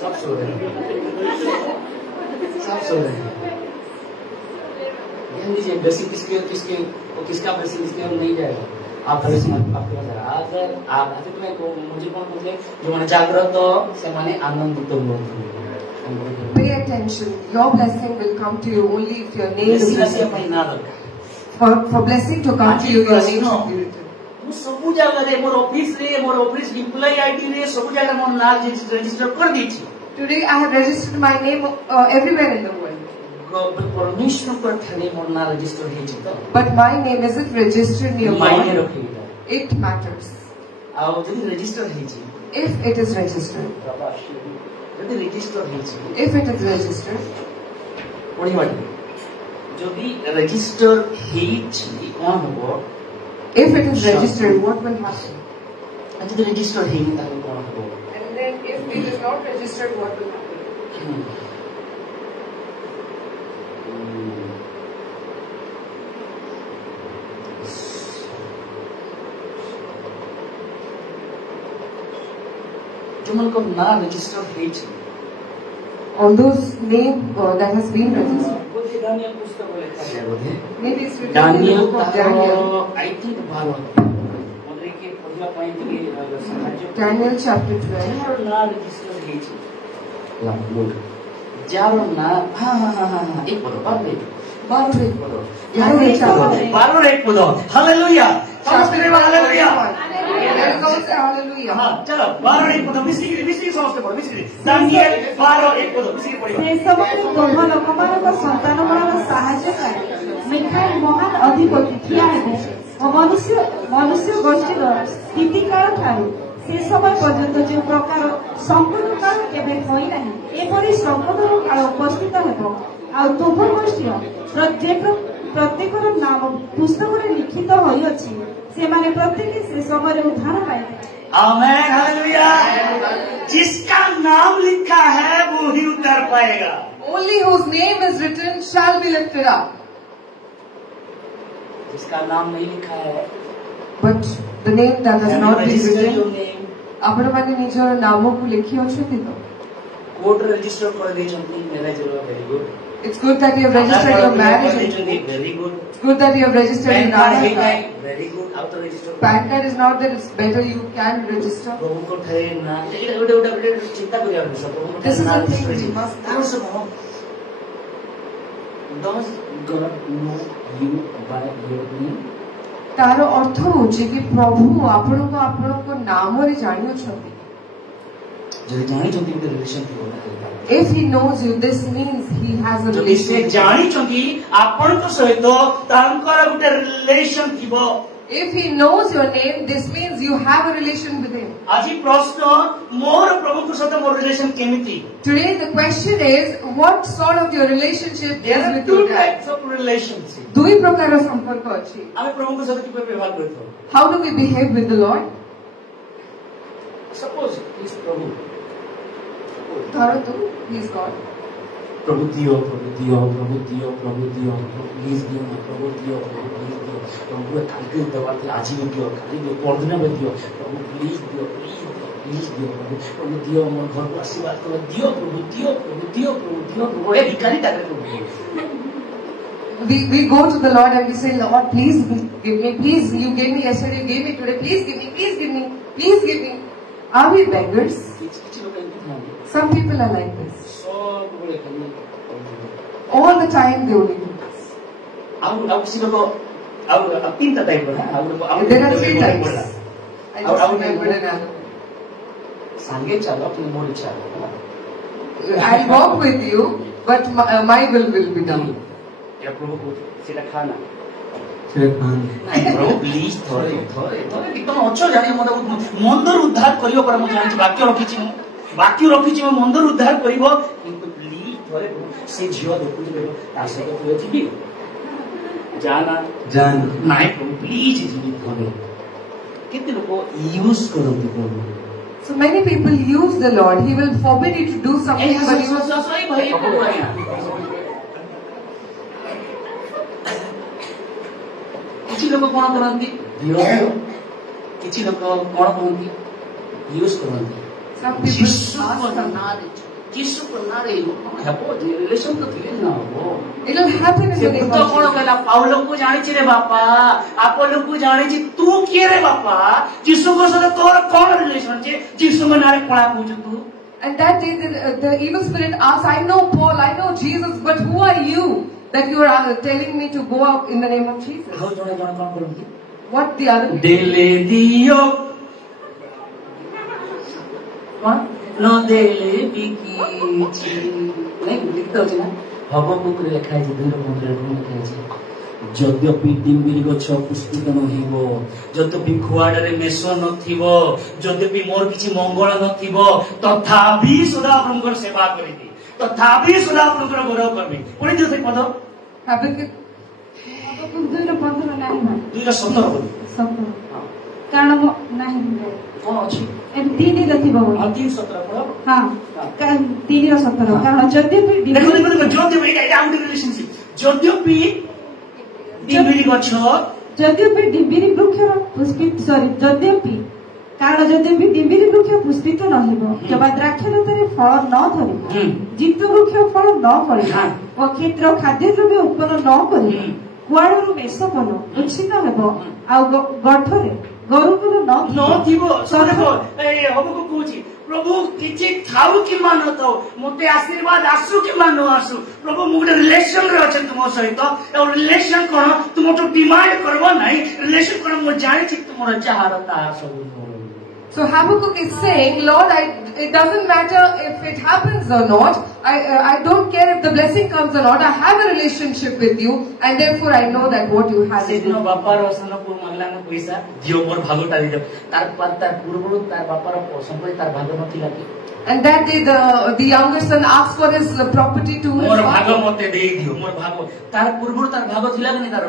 सब सो रहे हैं सब सो रहे हैं ध्यान दीजिए ब्लेसिंग किसके किसके किसका ब्लेसिंग किसके हम नहीं जाएगा आप ब्लेसिंग आपके पास आएगा अगर आप तुम्हें मुझे कौन बोलते जो माने जागृत से माने आनंदित लोग Pay attention. Your blessing will come to you only if your name is blessing ऐसे written. महीना रखा For blessing to come to you, your name should be written. ମୁଁ ସବୁ ଜାଗାରେ ମୋର ଅଫିସ ଏମ୍ପ୍ଲୟି ଆଇଡି ରେ ସବୁ ଜାଗାରେ ମୋର ନାଁ ରେଜିଷ୍ଟର କରିଦେଇଛି Today I have registered my name everywhere in the world. परमेश्वरଙ୍କ ଠାରେ ମୋର ନାଁ ରେଜିଷ୍ଟର ହେଇଛି ତ But my name isn't registered near ମାଇନେ God. ରଖେଇଟା It matters. ଆଉ ଯଦି ରେଜିଷ୍ଟର ହେଇଛି If it is registered. ଯଦି ରେଜିଷ୍ଟର ହେଇଛି If it is registered. ପଢିବା ଯଦି ରେଜିଷ୍ଟର ହେଇଛି କଣ ହବ If it is registered, what will happen? ଆଉ ଯଦି ରେଜିଷ୍ଟର ହେଇନି ତାହେଲେ କଣ ହବ And then if it is not registered, what will happen? ଯୋଉମାନଙ୍କ ନାଁ ରେଜିଷ୍ଟର ହେଇଛି All those name that has been registered. ବୋଧେ ଦାନିଏଲ ପୁସ୍ତକ ଲେଖାଯାଏ ବୋଧେ Maybe it's written in the Daniel book of Daniel. I think 12 ମତେ କି ପଢିବା बुझिबा पई टिके साहाय्य Daniel chapter 12. जार ना रजिस्टर हेछि ला लोड जार ना हां एक पद 12 एक पद 12 एक पद हालेलुया समस्त हालेलुया Hallelujah. हां चलो 12 एक पद मिस्त्री समस्त पद मिस्त्री दानिएल 12 एक पद मिस्त्री पढी से समय दोह लोकमानक संतान मनक साहाय्यकारी मिखाइल महान अधिपति ठिया हेबे और मनुष्य गोष्ठीर स्थिति काल ठारू से समय पर्यंत जो प्रकार संपूर्ण काल केबे होई नाही एपरि संकटर काल उपस्थित हेबो आ तुभ गोष्ठीर प्रत्येकर नाम पुस्तक लिखित होई अछि से माने प्रत्येक से समय उद्धार पाएंगे। आमेन हालेलुया जिसका नाम लिखा है वो ही उद्धार पाएगा Only whose name is written shall be lifted up. जिसका नाम नहीं लिखा है But the name that has not been register your written, name आपण माने निजर नाम को लिखि अछथि तो कोर्ट रजिस्टर कर देछंती मैरिज रो very good It's good that you have registered your marriage. Very good It's good that you have registered your PAN marriage. Very good out register PAN card is not that it's better you can register. प्रभु को ठाए ना एटा गोटे चिंता करिया विषय प्रभु को This is ना the thing we must तारो सब does God know you by your name तार अर्थ होची कि प्रभु आपण को नाम रे जानि अछथि. जदि जानि जंती के रिलेशन थी If he knows you, this means he has a जदि से relationship. जानि चंती आपण को सहित तांकर गोटे रिलेशन थिबो If he knows your name, this means you have a relation with him. आजी प्रश्न मोर प्रभु को सहित मोर रिलेशन केमिति Today the question is, what sort of your relationship there is are with to your God? Types of relationship दुई प्रकार संपर्क अछि. आमे प्रभु को सहित किपे व्यवहार करथो How do we behave with the Lord? Suppose इस प्रभु धरतु, he is God. प्रभु दियो प्रभु दियो प्रभु दियो प्रभु दियो प्लीज दियो प्रभु दियो प्लीज दियो प्रभु कालके दबाते आज भी दियो काली दियो परदिन में दियो प्रभु प्लीज दियो प्लीज दियो प्रभु दियो मोर घर को आशीर्वाद करो दियो प्रभु दियो प्रभु दियो प्रभु दियो प्रभु ए भिखारी टाके प्रभु We go to the Lord and we say, Lord, please give me, please, you gave me yesterday, you gave me today, please give me, please give me, please give me. Are we beggars? किछि लोग एंती थाने Some people are like this. सब बोले खाली All the time they only do this. आउ किछि लोग आउ तीन टाइप है आउ There are three types. I Our just remembered another. संगे चलो कि मोर चलो I'll walk with you, but my will be done. या प्रभु को सेटा खाना Share hand. ନାଇଁ ପ୍ରଭୁ ପ୍ଲିଜ ଥରେ ତମେ ଅଛ ଜାଣି ମନ୍ଦର ଉଦ୍ଧାର କରିବ ପରା ମୁଁ ଜାଣିଛି ବାକ୍ୟ ରଖିଛି ମୁଁ ମନ୍ଦର ଉଦ୍ଧାର କରିବ କିନ୍ତୁ ପ୍ଲିଜ ଥରେ ସେ ଝିଅ ଦେଖୁଛି ତା ସହିତ ତୁ ଯିବି ଜାନା Jan. ନାଇଁ ପ୍ରଭୁ ପ୍ଲିଜ ଯିବି ଥରେ କେତେ ଲୋକ ୟୁଜ କରନ୍ତି ପ୍ରଭୁ So many people use the Lord. He will forbid you to do something, but you will କିଛି ଲୋକ କଣ କରନ୍ତି କିଛି ଲୋକ କଣ କରନ୍ତି ୟୁଜ କରନ୍ତି some people ଯୀଶୁଙ୍କ ନାଁରେ ହେବ ଯେ ରିଲେସନ ତ ଥିଲେ ନା ହବ it will happen in ସେ the name ଭୂତ of କଣ Jesus. କହିଲା ପାଉଲଙ୍କୁ ଜାଣିଛି ରେ ବାପା ଆପୋଲୋଙ୍କୁ ଜାଣିଛି ତୁ କିଏ ରେ ବାପା ଯୀଶୁଙ୍କ ସହିତ ତୋର କଣ ରିଲେସନ ଯେ ଯୀଶୁଙ୍କ ନାଁରେ କଳା କହୁଛୁ ତୁ And that day the evil spirit asked, I know Paul, I know Jesus, but who are you that you are telling me to go out in the name of Jesus? ଆଉ ଜଣେ ଜଣେ କଣ କରନ୍ତି What the other people? ଦେଲେ ଦିଅ କଣ ନ ଦେଲେ ବି କିଛି ନାଇଁ ଗୀତ ଅଛି ନା ହବ ବୁକରେ ଲେଖା ହେଇଛି 2:15 ଲେଖା ହେଇଛି ଯଦ୍ୟପି ଡିମ୍ବିରି ଗଛ ପୁଷ୍ପିତ ନଥିବ ଯଦ୍ୟପି ଖୁଆଡ଼ରେ ମେଷ ନଥିବ ଯଦ୍ୟପି ମୋର କିଛି ମଙ୍ଗଳ ନଥିବ ତଥାପି ସଦାପ୍ରଭୁଙ୍କର ସେବା କରିବି ତଥାପି ସଦାପ୍ରଭୁଙ୍କର ଗୌରବ କରିବି ପୁଣି ଦିଅ ସେ ପଦ Habakkuk 2:15 ନାହିଁ ଭାଇ 2:17 ବୋଧେ ସତ କାରଣ ନାହିଁ କଣ ଅଛି ଏମିତି ଲେଖିବ ଆଉ 3:17 ପଢ ହଁ 3:17 କାରଣ ଯଦ୍ୟପି ଦେଖ ଯଦ୍ୟପି ଏଇଟା ଆମ ରିଲେସନସିପ ଯଦ୍ୟପି ଡିମ୍ବିରି ଗଛ ଯଦ୍ୟପି ଡିମ୍ବିରି ବୃକ୍ଷର ପୁଷ୍ପିତ ଯଦ୍ୟପି କାରଣ ଯଦ୍ୟପି ଡିମ୍ବିରି ବୃକ୍ଷ ପୁଷ୍ପିତ ନହେବ କିମ୍ବା ଦ୍ରାକ୍ଷଲତାରେ ଫଳ ନ ଧରିବ ଜିତ ବୃକ୍ଷ ଫଳ ନ ଫଳିବ ଓ କ୍ଷେତ୍ର ଖାଦ୍ୟଦ୍ରବ୍ୟ ଉତ୍ପନ୍ନ ନ କରିବ କୁଆଡ଼ରୁ ମେଷପନ ଉଚ୍ଛିନ୍ନ ହେବ ଆଉ ଗଠରେ ଗରୁଙ୍କର ନଥିବ ଶୁଣିବ ଏ ହବକୁ କହୁଛି ପ୍ରଭୁ କିଛି ଥାଉ କିମ୍ବା ନଥାଉ ମତେ ଆଶୀର୍ବାଦ ଆସୁ କିମ୍ବା ନ ଆସୁ ପ୍ରଭୁ ମୁଁ ଗୋଟେ ରିଲେସନ ରେ ଅଛି ତୁମ ସହିତ ଆଉ ରିଲେସନ କଣ ତୁମଠୁ ଡିମାଣ୍ଡ କରିବ ନାହିଁ ରିଲେସନ କଣ ମୁଁ ଜାଣିଛି ତୁମର ଯାହାର ତାହା ସବୁ ମୋର। So Habakkuk is saying, Lord, it doesn't matter if it happens or not. I don't care if the blessing comes or not. I have a relationship with you, and therefore I know that what you have is good. ବାପାର ସାନକୁ ମାଗଲାନ ପଇସା ଦିଅ ମୋର ଭାଗଟା ଦେଇଦିଅ ତାର ପୂର୍ବରୁ ତାର ବାପାର ସମ୍ପତ୍ତି ତାର ଭାଗ ନଥିଲା କି? And that day the younger son asked for his property to his ମୋର ଭାଗ father. ମତେ ଦେଇଦିଅ ମୋର ଭାଗ ତାର ପୂର୍ବରୁ ତାର ଭାଗ ଥିଲା କି ତାର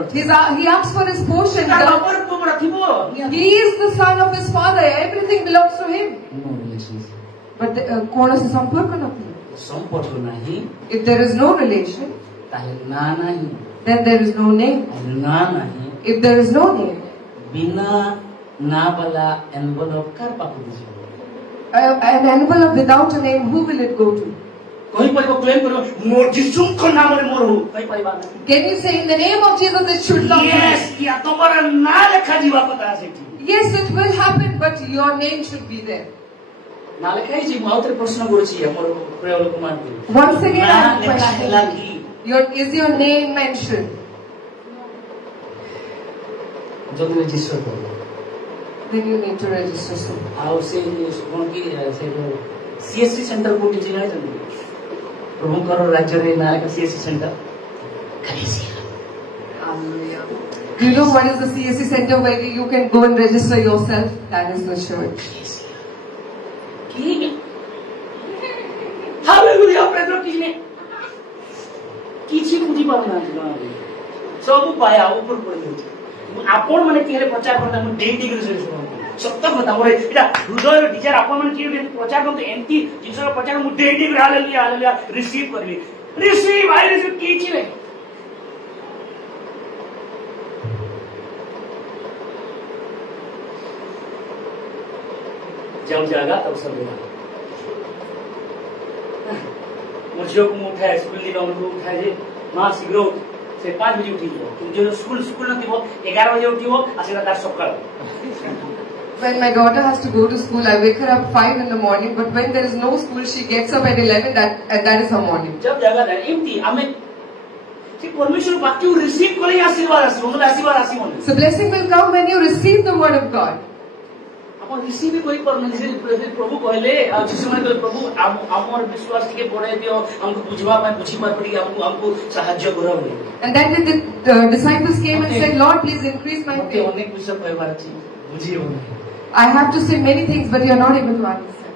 He asked for his portion. ତାର ବାପାର ପୁଅ ଥିବ He is the son of his father. Everything belongs to him. But କୌଣସି ସମ୍ପର୍କ ନଥିଲା। ସମ୍ପର୍କ ନାହିଁ If there is no relation, ତାହେଲେ ନା ନାହିଁ then there is no name. ନା ନାହିଁ If there is no name, ବିନା ନା ବାଲା ଏନଭଲପ କାର ପାଖକୁ ଯିବ? an envelope without a name, who will it go to? କହିପାରିବ କ୍ଲେମ କରିବ ମୋର ଯୀଶୁଙ୍କ ନାମରେ ମୋର ହଉ କହିପାରିବା ନା? Can you say in the name of Jesus it should not Yes, happen? ୟା ତମର ନା ଲେଖା ଯିବା କଥା ସେଠି Yes, it will happen, but your name should be there. ନା ଲେଖା ହେଇଛି ମୁଁ ଆଉଥରେ ପ୍ରଶ୍ନ କରୁଛି ଆମର ପ୍ରିୟ ଲୋକମାନଙ୍କୁ Once again, ନା I have a ଲେଖା ହେଲା question. କି Is your name mentioned? ଯଦି ରେଜିଷ୍ଟର କରିବ Then you need to register soon. ଆଉ ସେ କଣ କି ସେ ସିଏସସି ସେଣ୍ଟର କୋଉଠି ଅଛି ଜାଣିଛନ୍ତି? ପ୍ରଭୁଙ୍କର ରାଜ୍ୟରେ ନା ଲେଖା ସିଏସସି ସେଣ୍ଟର କଲେସିଆ। Do you know what is the CSC center where you can go and register yourself? That is the church. Hallelujah ପ୍ରେଜ୍ କିନେ କିଛି ବୁଝି ପାରୁନାହାନ୍ତି ସବୁ ପାୟା ଉପର ପଡ଼ିଯାଉଛି ଆପଣ ମାନେ କିଏ ପ୍ରଚାର କରନ୍ତି ମୁଁ ଡେଇ ଡିଗ୍ରୀ ସତ କଥା ମୋର ଏଇଟା ହୃଦୟର ଡିଜାयर ଆପଣ ମାନେ କିଏ ପ୍ରଚାର କରନ୍ତୁ ଏମିତି ଜିନିଷର ପ୍ରଚାର ମୁଁ ଡେଇ ଡିଗ୍ରୀ ହାଲେଲୁୟା ହାଲେଲୁୟା ରିସିଭ୍ କରିବି ରିସିଭ୍ ଆଇ ରିସିଭ୍ କିଛି ନାହିଁ जाऊं जाएगा तब सब देगा मुझे को उठाए स्कूल दिन उनको उठाए जे मां शीघ्र से 5 बजे उठी जो स्कूल न थियो 11 बजे उठियो आसीना तार सकाळ When my daughter has to go to school, I wake her up 5 in the morning. But when there is no school, she gets up at 11. That is her morning. जब जगह है एम्प्टी हमें कि परमेश्वर वाक्य रिसीव करे आशीर्वाद आसी So blessing will come when you receive the word of God. Upon receive कोई प्रभु कहले जिसु माने प्रभु हमर विश्वास के बढ़ाई दियो हमको बुझवा पाए बुझी पाए पड़ी हमको सहायता करो। And then the disciples came and said, Lord, please increase my faith. अनेक विषय कहबार अछि बुझियो I have to say many things, but you are not able to understand.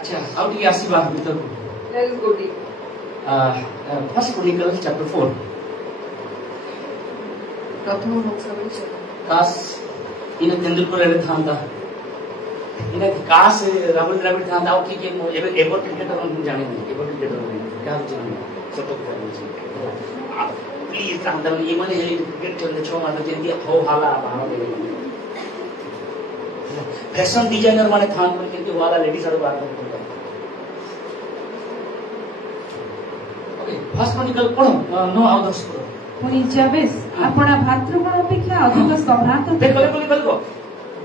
अच्छा आउ टी आसीबा भीतर Let us go deep. First Chronicles chapter 4 प्रथम वंशावली काश इन तेंदुलकर रे थांता इने काश राहुल द्रविड़ थांता और कि एवर क्रिकेटर हम जाने नहीं एवर क्रिकेटर नहीं क्या जाने सब प्लीज थांता ये माने क्रिकेट चलने छो माने जेंदी हो हाला भारत में फैशन डिजाइनर माने थान पर केंती वाला लेडीज और बात करता ओके फर्स्ट क्रोनिकल पढ़ो नो आउटडोर्स पढ़ो पुणी जाबेस अपना भातृगण अपेक्षा अधिक सम्रांत देखो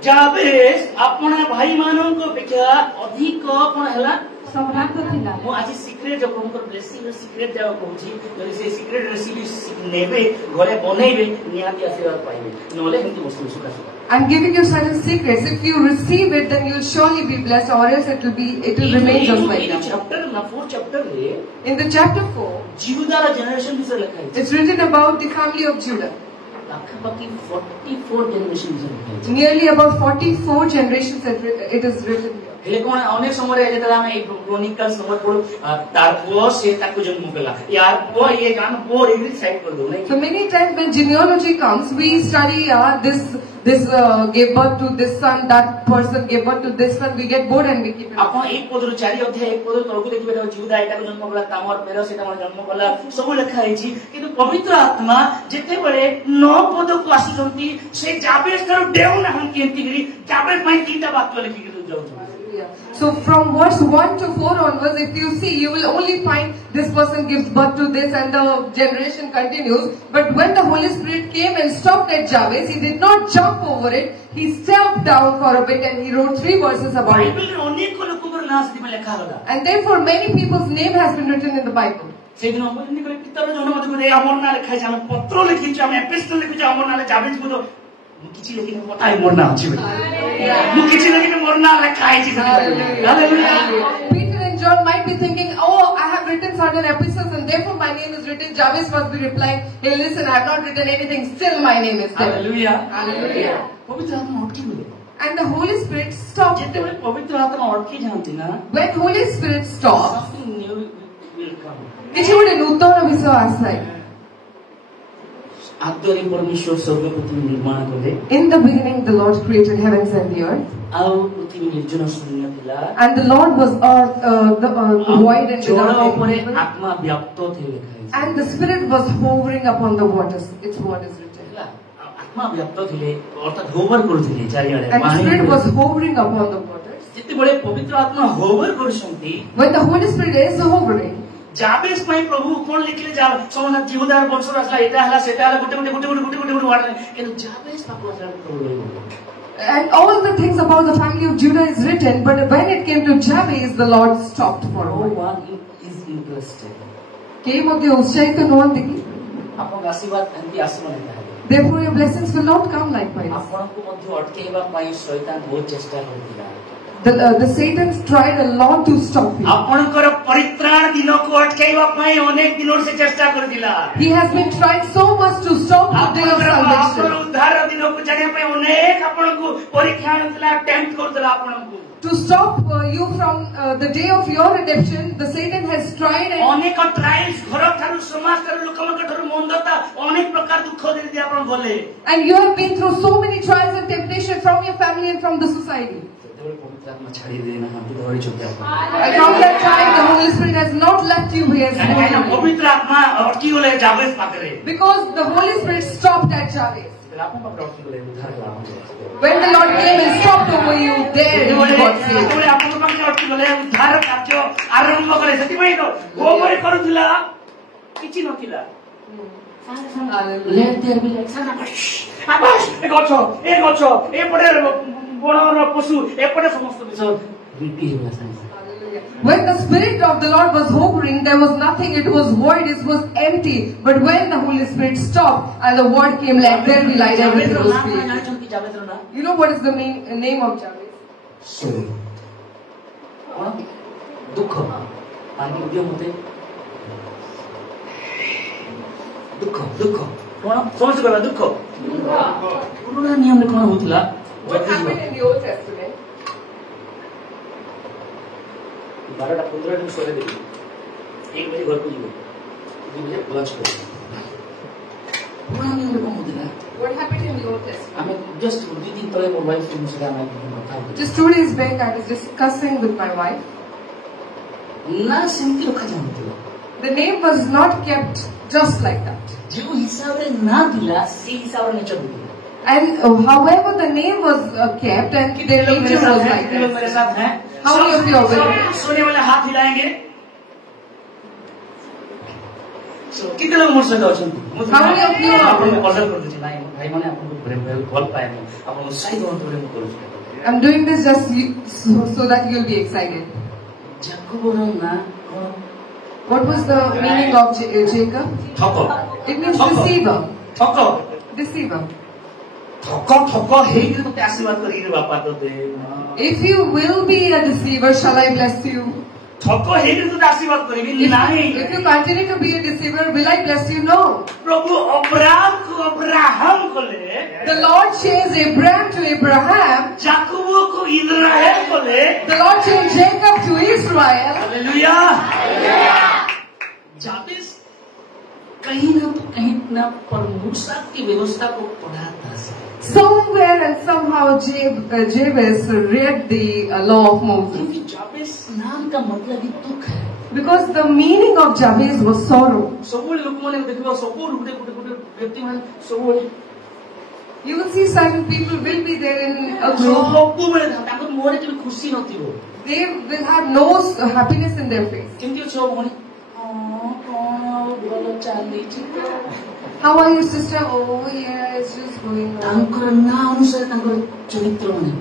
जाबेस अपना भाई मानों को अपेक्षा अधिक कौन हैला सम्रांत थिला मो आज सीक्रेट जब हमकर ब्लेसिंग सीक्रेट जाव कहूची जदि से सीक्रेट रेसिपी नेबे घरे बनेबे नियाती आशीर्वाद पाइबे नले हिंदी वस्तु सुखा I'm giving you certain secrets. If you receive it, then you'll surely be blessed, or else it will remain just like that. Chapter ना 4 चैप्टर रे In the chapter 4, जीवदार जनरेशन विषय लिखा है it's written about the family of Judah. लगभग 44 generation है Nearly about 44 generations it is written here. हेले कोन अनेक समय रे जेतला हम एक क्रोनिकल्स नंबर पढो तार पुओ से ताको जन्म केला यार पुओ ये गान पुओ एग्री साइड कर दो नहीं So many times when genealogy comes, we study this gave birth to this son, that person gave birth to this son. We get bored and we keep it. आपण एक पदरु 4 अध्याय एक पदरु तळकु देखिबे जीवदा एटा जन्म कला तामर पेरो सेटा मन जन्म कला सब लिखा हैछि किंतु पवित्र आत्मा जेते बेले 9 पद को आसीजंती से जाबेस कर देउ ना हम केंती गरी जाबेस पई तीनटा बात लिखि के जाउ So from verse 1 to 4 onwards, if you see, you will only find this person gives birth to this and the generation continues. But when the Holy Spirit came and stopped at Jabez, he did not jump over it. He stepped down for a bit and he wrote 3 verses about it. And therefore many people's name has been written in the Bible. ସେଇଦିନ ପିତାର ଜନ୍ମଦିନରେ ଆମର ନାଁ ଲେଖା ହେଇଛି, ଆମେ ପତ୍ର ଲେଖିଛୁ, ଆମେ ଏପିଷ୍ଟଲ ଲେଖିଛୁ ଆମର ନାଁ ଜାବେଜ ମୁଁ କିଛି ଲେଖିନି, ମୋର ନାଁ ଅଛି, ମୁଁ କିଛି ଲେଖିନି, ମୋର ନାଁ ଲେଖା ହେଇଛି। Peter and John might be thinking, oh, I have written certain epistles and therefore my name is written. Jabez must be replying, hey listen, I have not written anything, still my name is there. Hallelujah. Hallelujah. ପବିତ୍ର ଆତ୍ମା ଅଟକି ଗଲେ। And the Holy Spirit stopped. ଯେତେବେଳେ ପବିତ୍ର ଆତ୍ମା ଅଟକି ଯାଆନ୍ତି ନା, When Holy Spirit stops, something new will come. କିଛି ଗୋଟେ ନୂତନ ବିଷୟ ଆସିଥାଏ। ଆଦ୍ୟରେ ପରମେଶ୍ୱର ସ୍ୱର୍ଗ ପୃଥିବୀ ନିର୍ମାଣ କଲେ। In the beginning the Lord created heavens and the earth. ଆଉ ପୃଥିବୀ ନିର୍ଜନ ଶୂନ୍ୟ ଥିଲା। And the Lord was void and ଜଳ without ଉପରେ any people. ଆତ୍ମା ବ୍ୟାପ୍ତ ଥିଲେ ଲେଖା ହେଇଛି। And the Spirit was hovering upon the waters. Its word is written. ହେଲା, ଆତ୍ମା ବ୍ୟାପ୍ତ ଥିଲେ ଅର୍ଥାତ୍ ହୋଭର କରୁଥିଲେ ଚାରିଆଡେ। And the Spirit was hovering upon the waters. ଯେତେବେଳେ ପବିତ୍ର ଆତ୍ମା ହୋଭର କରୁଛନ୍ତି, When the Holy Spirit is hovering, ଜାବେଜ ପାଇଁ ପ୍ରଭୁ କଣ ଲେଖିଲେ? ସମସ୍ତେ ଜିହୁଦାର ବଂଶରୁ ଆସିଲା, ଏଇଟା ହେଲା ସେଟା ହେଲା, ଗୋଟେ ୱାର୍ଡ, କିନ୍ତୁ ଜାବେଜ ପାଖକୁ ଆସିଲା ପ୍ରଭୁ ରହିଗଲେ। and all the things about the family of Judah is written, but when it came to Jabez, the Lord stopped for a No while. one is interested. କେହି ମଧ୍ୟ ଉତ୍ସାହିତ ନୁହନ୍ତି କି? ଆପଣଙ୍କ ଆଶୀର୍ବାଦ ଏମିତି ଆସିବନି ତାହେଲେ। Therefore your blessings will not come likewise. ଆପଣଙ୍କୁ ମଧ୍ୟ ଅଟକେଇବା ପାଇଁ ଶୈତାନ ବହୁତ ଚେଷ୍ଟା କରିଥିଲା। The Satan tried a lot to stop you. ଆପଣଙ୍କର ପରିତ୍ରାଣ ଦିନକୁ ଅଟକେଇବା ପାଇଁ ଅନେକ ଦିନରୁ ସେ ଚେଷ୍ଟା କରିଥିଲା। He has been trying so much to stop the day of ଆପଣଙ୍କର salvation. ଉଦ୍ଧାର ଦିନକୁ ଜାଣିବା ପାଇଁ ଅନେକ ଆପଣଙ୍କୁ ପରୀକ୍ଷା ଆଣୁଥିଲା, ଟେମ୍ପ୍ଟ କରୁଥିଲା ଆପଣଙ୍କୁ। To stop you from the day of your redemption, the Satan has tried and ଅନେକ ଟ୍ରାଏଲ୍ସ, ଘର ଠାରୁ, ସମାଜ ଠାରୁ, ଲୋକଙ୍କ ଠାରୁ, ମନ୍ଦତା, ଅନେକ ପ୍ରକାର ଦୁଃଖ ଦେଇ ଆପଣ ଗଲେ। you have been through so many trials and temptation from your family and from the society. ସେତେବେଳେ ପବିତ୍ର ଆତ୍ମା ଛାଡ଼ି ଦେଇନାହାନ୍ତି, ଧରିଛନ୍ତି ଆପଣ। And from that time, the Holy Spirit has not left you here. କାହିଁକିନା ପବିତ୍ର ଆତ୍ମା ଅଟକି ଗଲେ ଜାବେଜ ପାଖରେ। Because the Holy Spirit stopped at Jabez. ଆପଣ ପାଖରେ ଅଟକି ଗଲେ ଉଦ୍ଧାର ଲାଭ କଲେ। When the Lord came and stopped over you, there you got saved. ଯେତେବେଳେ ଆପଣଙ୍କ ପାଖରେ ଅଟକି ଗଲେ ଉଦ୍ଧାର କାର୍ଯ୍ୟ ଆରମ୍ଭ କଲେ। ସେଥିପାଇଁ ତ ଗୋବର କରୁଥିଲା, କିଛି ନଥିଲା। Let there be light. ଆବାସ, ଏ ଗଛ, ଏପଟେ ବଣର ପଶୁ, ଏପଟେ ସମସ୍ତ ବିଷୟ ରୀତି ହେଲା ସାଙ୍ଗେ। When the Spirit of the Lord was hovering, there was nothing, it was void, it was empty. But when the Holy Spirit stopped and the word came, let there be light, everything was created. You know what is the name of Jabez? Sorry. ଦୁଃଖ ଆଗେ ମତେ ଦୁଃଖ କଣ ସମସ୍ତେ କହିବା ଦୁଃଖ। ପୁରୁଣା ନିୟମରେ କଣ ହଉଥିଲା? What happened in the Old Testament? 12:15 ସରେଇଦେବି, 1 ବଜେ ଘରକୁ ଯିବ, 2 ବଜେ ଲଞ୍ଚ କରିବ। ପୁରୁଣା ନିୟମରେ କଣ ହଉଥିଲା? What happened in the Old Testament? ଆମେ ଜଷ୍ଟ 2 ଦିନ ତଳେ ମୋ ୱାଇଫ ସହିତ ଆମେ କଥା ହଉଥିଲୁ। Just 2 days back, I was discussing with my wife. ନା ସେମିତି ରଖାଯାଉନଥିଲା। The name was not kept just like that. ଯେଉଁ ହିସାବରେ ନା ଥିଲା ସେଇ ହିସାବରେ ନେଚର ଥିଲା। And however the name was kept and their nature was like that. मेरे साथ हैं? How many of you are with me? सोने वाले हाथ हिलाएंगे। कितने लोग मोर सहित अछंती? How many of you are? आपन ऑर्डर कर दीजिए नाइ भाई माने आपन को प्रेम कॉल पाए मैं आपन उत्साहित होन प्रेम करू। I'm doing this just so that you'll be excited. Jacob ना What was the meaning of Jacob? ठको। It means deceiver. ठको। Deceiver. ठको हे कि तो आशीर्वाद करी रे बापा तो दे। If you will be a deceiver, shall I bless you? ठको हे कि तो आशीर्वाद करी नहीं। If you continue to be a deceiver, will I bless you? No. प्रभु अब्राहम को अब्राहम कोले। The Lord changed Abraham to Abraham. Jacob को Israel कोले। The Lord changed Jacob to Israel. Hallelujah. Jabez कहीं ना पर मूसा की व्यवस्था को पढ़ाता है। Somewhere and somehow Jabez read the law of Moses. क्योंकि जाबेस नाम का मतलब ही दुख है। Because the meaning of Jabez was sorrow. सबोले लोक माने देखिबा सबो गुटे व्यक्ति मान सबो You will see certain people will be there in a group. ସବୁବେଳେ ତାଙ୍କ ମୁହଁରେ କେବେ ଖୁସି ନଥିବ। They will have no happiness in their face. କେମିତି ଅଛ ଭଉଣୀ? କଣ ଆଉ ଭଲ ଚାଲିଛି ତ। How are you, sister? Oh yeah, it's just going on. ତାଙ୍କର ନାଁ ଅନୁସାରେ ତାଙ୍କର ଚରିତ୍ର ମାନେ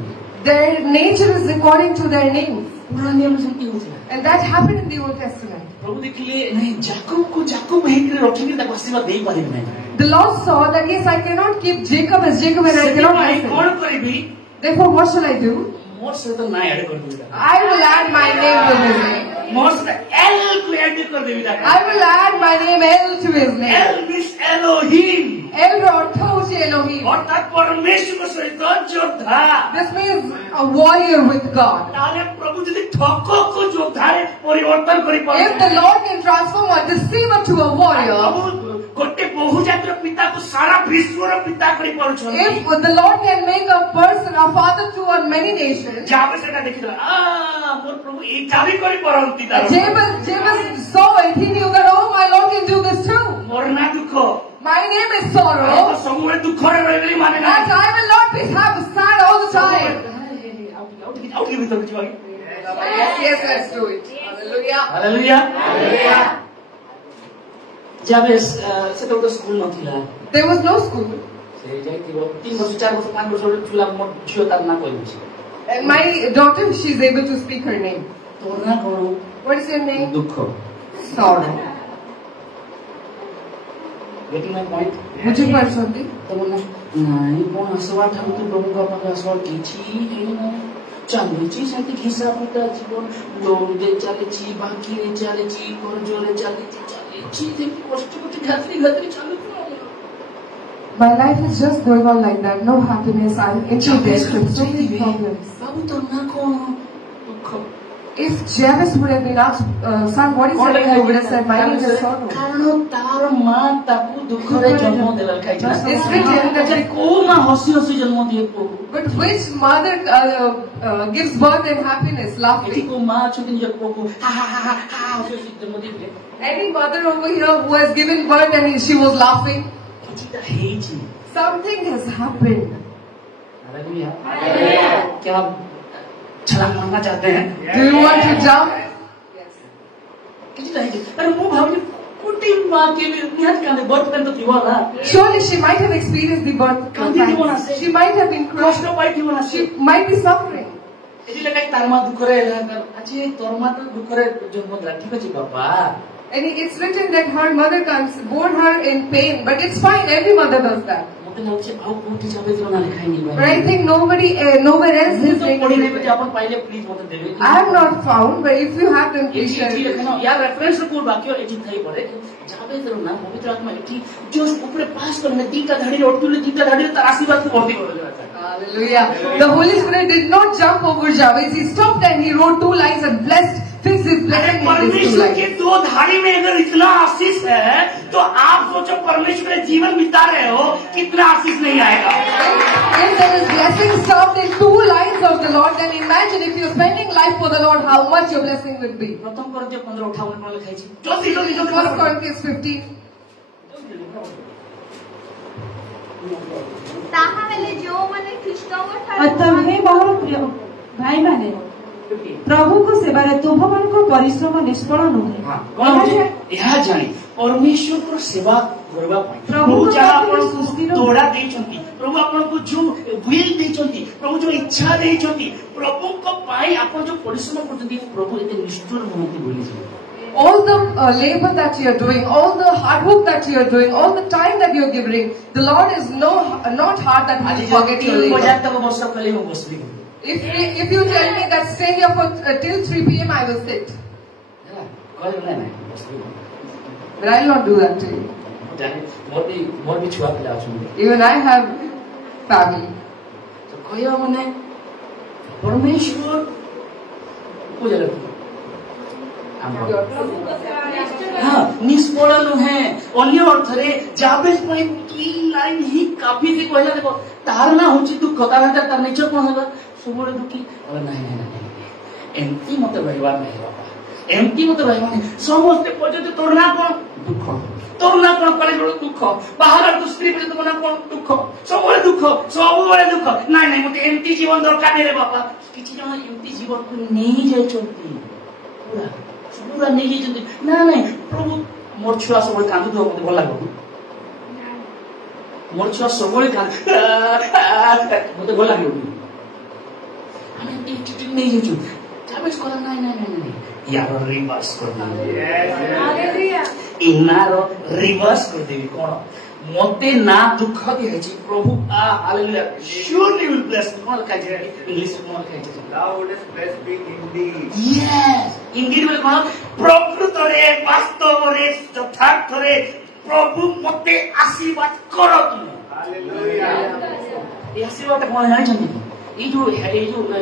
Their nature is according to their names. ପୁରା ନିୟମ ସେମିତି ହଉଥିଲା। And that happened in the Old Testament. ପ୍ରଭୁ ଦେଖିଲେ ନାଇଁ ଯାକବକୁ ଯାକବ ହେଇକି ରଖିକି ତାକୁ ଆଶୀର୍ବାଦ ଦେଇପାରିବି ନାହିଁ। The Lord saw that yes, I cannot keep Jacob as Jacob and I cannot bless କଣ him. କରିବି? Therefore, what shall I do? ମୋର ସହିତ ନାଁ ଆଡ୍ କରିଦେବି। I will add my name to his name. ମୋର ସହିତ ଏଲ୍ କୁ add କରିଦେବି ତାକୁ। I will add my name L to his name. L means Elohim. El ଅର୍ଥ ହେଉଛି Elohim. ଅର୍ଥାତ୍ ପରମେଶ୍ୱର ସହିତ ଯୋଦ୍ଧା। This means a warrior with God. ତାହେଲେ ପ୍ରଭୁ ଯଦି ଠକକୁ ଯୋଦ୍ଧାରେ ପରିବର୍ତ୍ତନ କରିପାରିବେ। If the Lord can transform a deceiver to a warrior, ଗୋଟେ ବହୁ ଜାତିର ପିତାକୁ ସାରା ବିଶ୍ୱର ପିତା କରିପାରୁଛନ୍ତି। if the Lord can make a person a father to a many nations, ଯାହା ସେଟା ଦେଖିଦେଲା ମୋର ପ୍ରଭୁ ଏଇଟା ବି କରିପାରନ୍ତି। Jabez saw it. He knew that, oh, my Lord can do this too. ମୋର ନା ଦୁଃଖ। My name is sorrow. ସବୁବେଳେ ଦୁଃଖରେ ରହିବି ମାନେ ନା। That I will not be sad all the time. ଆଉ ଟିକେ ଭିତରକୁ ଯିବା କି? Yes, let's do it. Hallelujah. Hallelujah. Jabez ସେତେବେଳେ ତ ସ୍କୁଲ ନଥିଲା। There was no school. ସେ ଯାଇଥିବ 3 ବର୍ଷ 4 ବର୍ଷ 5 ବର୍ଷ ଥିଲା ମୋ ଝିଅ ତାର ନାଁ କହିଛି। And my daughter, she's able to speak her name. ତୋର ନାଁ କଣ? What is your name? ଦୁଃଖ। Sorrow. Getting my point? ବୁଝିପାରୁଛନ୍ତି? ତମ ନାଁ ନାଇଁ କଣ ଆସିବା ଠାରୁ ତୁ ପ୍ରଭୁଙ୍କ ପାଖରେ ଆସିବା କିଛି ହେଇନାହିଁ। ଚାଲିଛି ସେମିତି ଘିସା ପିଟା ଜୀବନ ଦୌଡ଼ରେ ଚାଲିଛି ବାକିରେ ଚାଲିଛି କରଜରେ ଚାଲିଛି କଷ୍ଟ କଷ୍ଟ ଘାତରି ଚାଲୁଛି। My life is just going on like that. No happiness. I'm into debt with so many problems. ବାବୁ ତୋର ନାଁ କଣ? ଦୁଃଖ। If Jabez would have been asked, son, what is your name? He would have said, my name is sorrow. କାରଣ ତାର ମା ତାକୁ ଦୁଃଖରେ ଜନ୍ମ ଦେଲା। It's written that କୋଉ ମା ହସି ହସି ଜନ୍ମ ଦିଏ ପୁଅ? but which mother gives birth in happiness, ଏଠି laughing? କୋଉ ମା ଅଛନ୍ତି ନିଜ ପୁଅକୁ ହା ହା ହା ହା ହସି ହସି ଜନ୍ମ ଦେଇଥିଲେ? Any mother over here who has given birth and she was laughing? କିଛିଟା ହେଇଛି। Something has happened. हालेलुया। क्या आप छलांग मारना चाहते हैं? Do you want to jump? किसी तरह की अरे वो भाभी कुटी माँ के भी निहार कांदे बर्थ पेन तो थीवा ना। Surely she might have experienced the birth. She might have been crushed. कष्ट पाई थीवा ना। She might be suffering. इसी लगा कि तारमा दुखरे अच्छी तोरमा तो दुखरे जन्म दिला ठीक है जी बाबा। And it's written that her mother comes, born her in pain, but it's fine. Every mother does that. मुझे लगता है आओ कोटी जावे तो ना लिखाई नहीं But I think nowhere else is तो पढ़ी नहीं बच्चे written. अपन पहले प्लीज मत देवे। I have not found, but if you have them, please share ये it. देखो यार रेफरेंस कोड बाकी और एटी थाई पड़े जावे तो ना पवित्र आत्मा एटी जो ऊपर पास करने तीनटा धाड़ी रोटुले तीनटा धाड़ी तरासी बात को भर्ती कर देता है। Hallelujah. The Holy Spirit did not jump over Jabez. He stopped and he wrote 2 lines and fixed his blessing in these 2 परमेश्वर के lines. 2 धाड़ी में अगर इतना आशीष है तो आप सोचो परमेश्वर का जीवन बिता रहे हो कितना आशीष नहीं आएगा। If there is blessing stopped in 2 lines of the Lord, then imagine if you're spending life for the Lord, how much your blessing will be. प्रथम कोरिन्थियों 15:58 में लिखा है जल्दी जल्दी जल्दी 1 Corinthians 15. ତମେ ମୋର ପ୍ରିୟ ଭାଇମାନେ ପ୍ରଭୁଙ୍କ ସେବାରେ ତୁମମାନଙ୍କ ପରିଶ୍ରମ ନିଷ୍ଫଳ ନୁହେଁ। ଏହା ଜାଣି परमेश्वर सेवा करबा प्रभु जहाँ आपको तोड़ा देइछंती प्रभु आपको जो विल देइछंती प्रभु जो इच्छा देइछंती प्रभु को पाई आपन जो परिश्रम करछंती प्रभु एते निष्ठुर होती बोली छै। All the labor that you are doing, all the hard work that you are doing, all the time that you are giving, the Lord is not hard that He will forget your labor. If you tell me that stay here for till 3 p.m. I will sit. But I will not do that to you. Even I have family. हाँ निष्फल नुहे अन्य अर्थरे जाबेज पई 3 line ही काफी थी कहला देखो तार ना होची दुख तार तार नेचर कोन होला सबोरे दुखी अरे नहीं नहीं नहीं एमती मत रहवा नहीं बाबा एमती मत रहवा नहीं समस्त पजते तोर ना कोन दुख তোর না কোন কলেজ দুঃখ বাহার তো স্ত্রী পেলে তোমার না কোন দুঃখ ସବୁବେଳେ ଦୁଃଖ ନାଇଁ ନାଇଁ ମତେ ଏମିତି ଜୀବନ ଦରକାର ନାହିଁ ରେ ବାପା କିଛି ଜଣ ଏମିତି ଜୀବନକୁ ନେଇ ଯାଇଛନ୍ତି ପୁରା ନେଇ ଯାଇଛନ୍ତି ନା ନାଇଁ ପ୍ରଭୁ ମୋର ଛୁଆ ସବୁବେଳେ କାନ୍ଦୁଥିବ ମତେ ଭଲ ଲାଗିବ ମୋର ଛୁଆ ସବୁବେଳେ ମତେ ଭଲ ଲାଗିବ ଆମେ ନେଇଯାଉଛୁ ଚାବେଜ କର ନାଇଁ ନାଇଁ ନାଇଁ ନାଇଁ ୟାର ରିଭର୍ସ କରିଦେବି ଇନାର ରିଭର୍ସ କରିଦେବି କଣ ମତେ ନା ଦୁଃଖ ଦିଆଯାଇଛି ପ୍ରଭୁ hallelujah surely will bless me କଣ ଲେଖା ହେଇଛି ଇଂଲିଶ କଣ ଲେଖା ହେଇଛି thou wouldest bless me indeed yes indeed ବୋଲେ କଣ ପ୍ରକୃତରେ ବାସ୍ତବରେ ଯଥାର୍ଥରେ ପ୍ରଭୁ ମତେ ଆଶୀର୍ବାଦ କର ତୁମେ hallelujah এই আশীর্বাদটা কଣ জাଣିଛନ୍ତି এই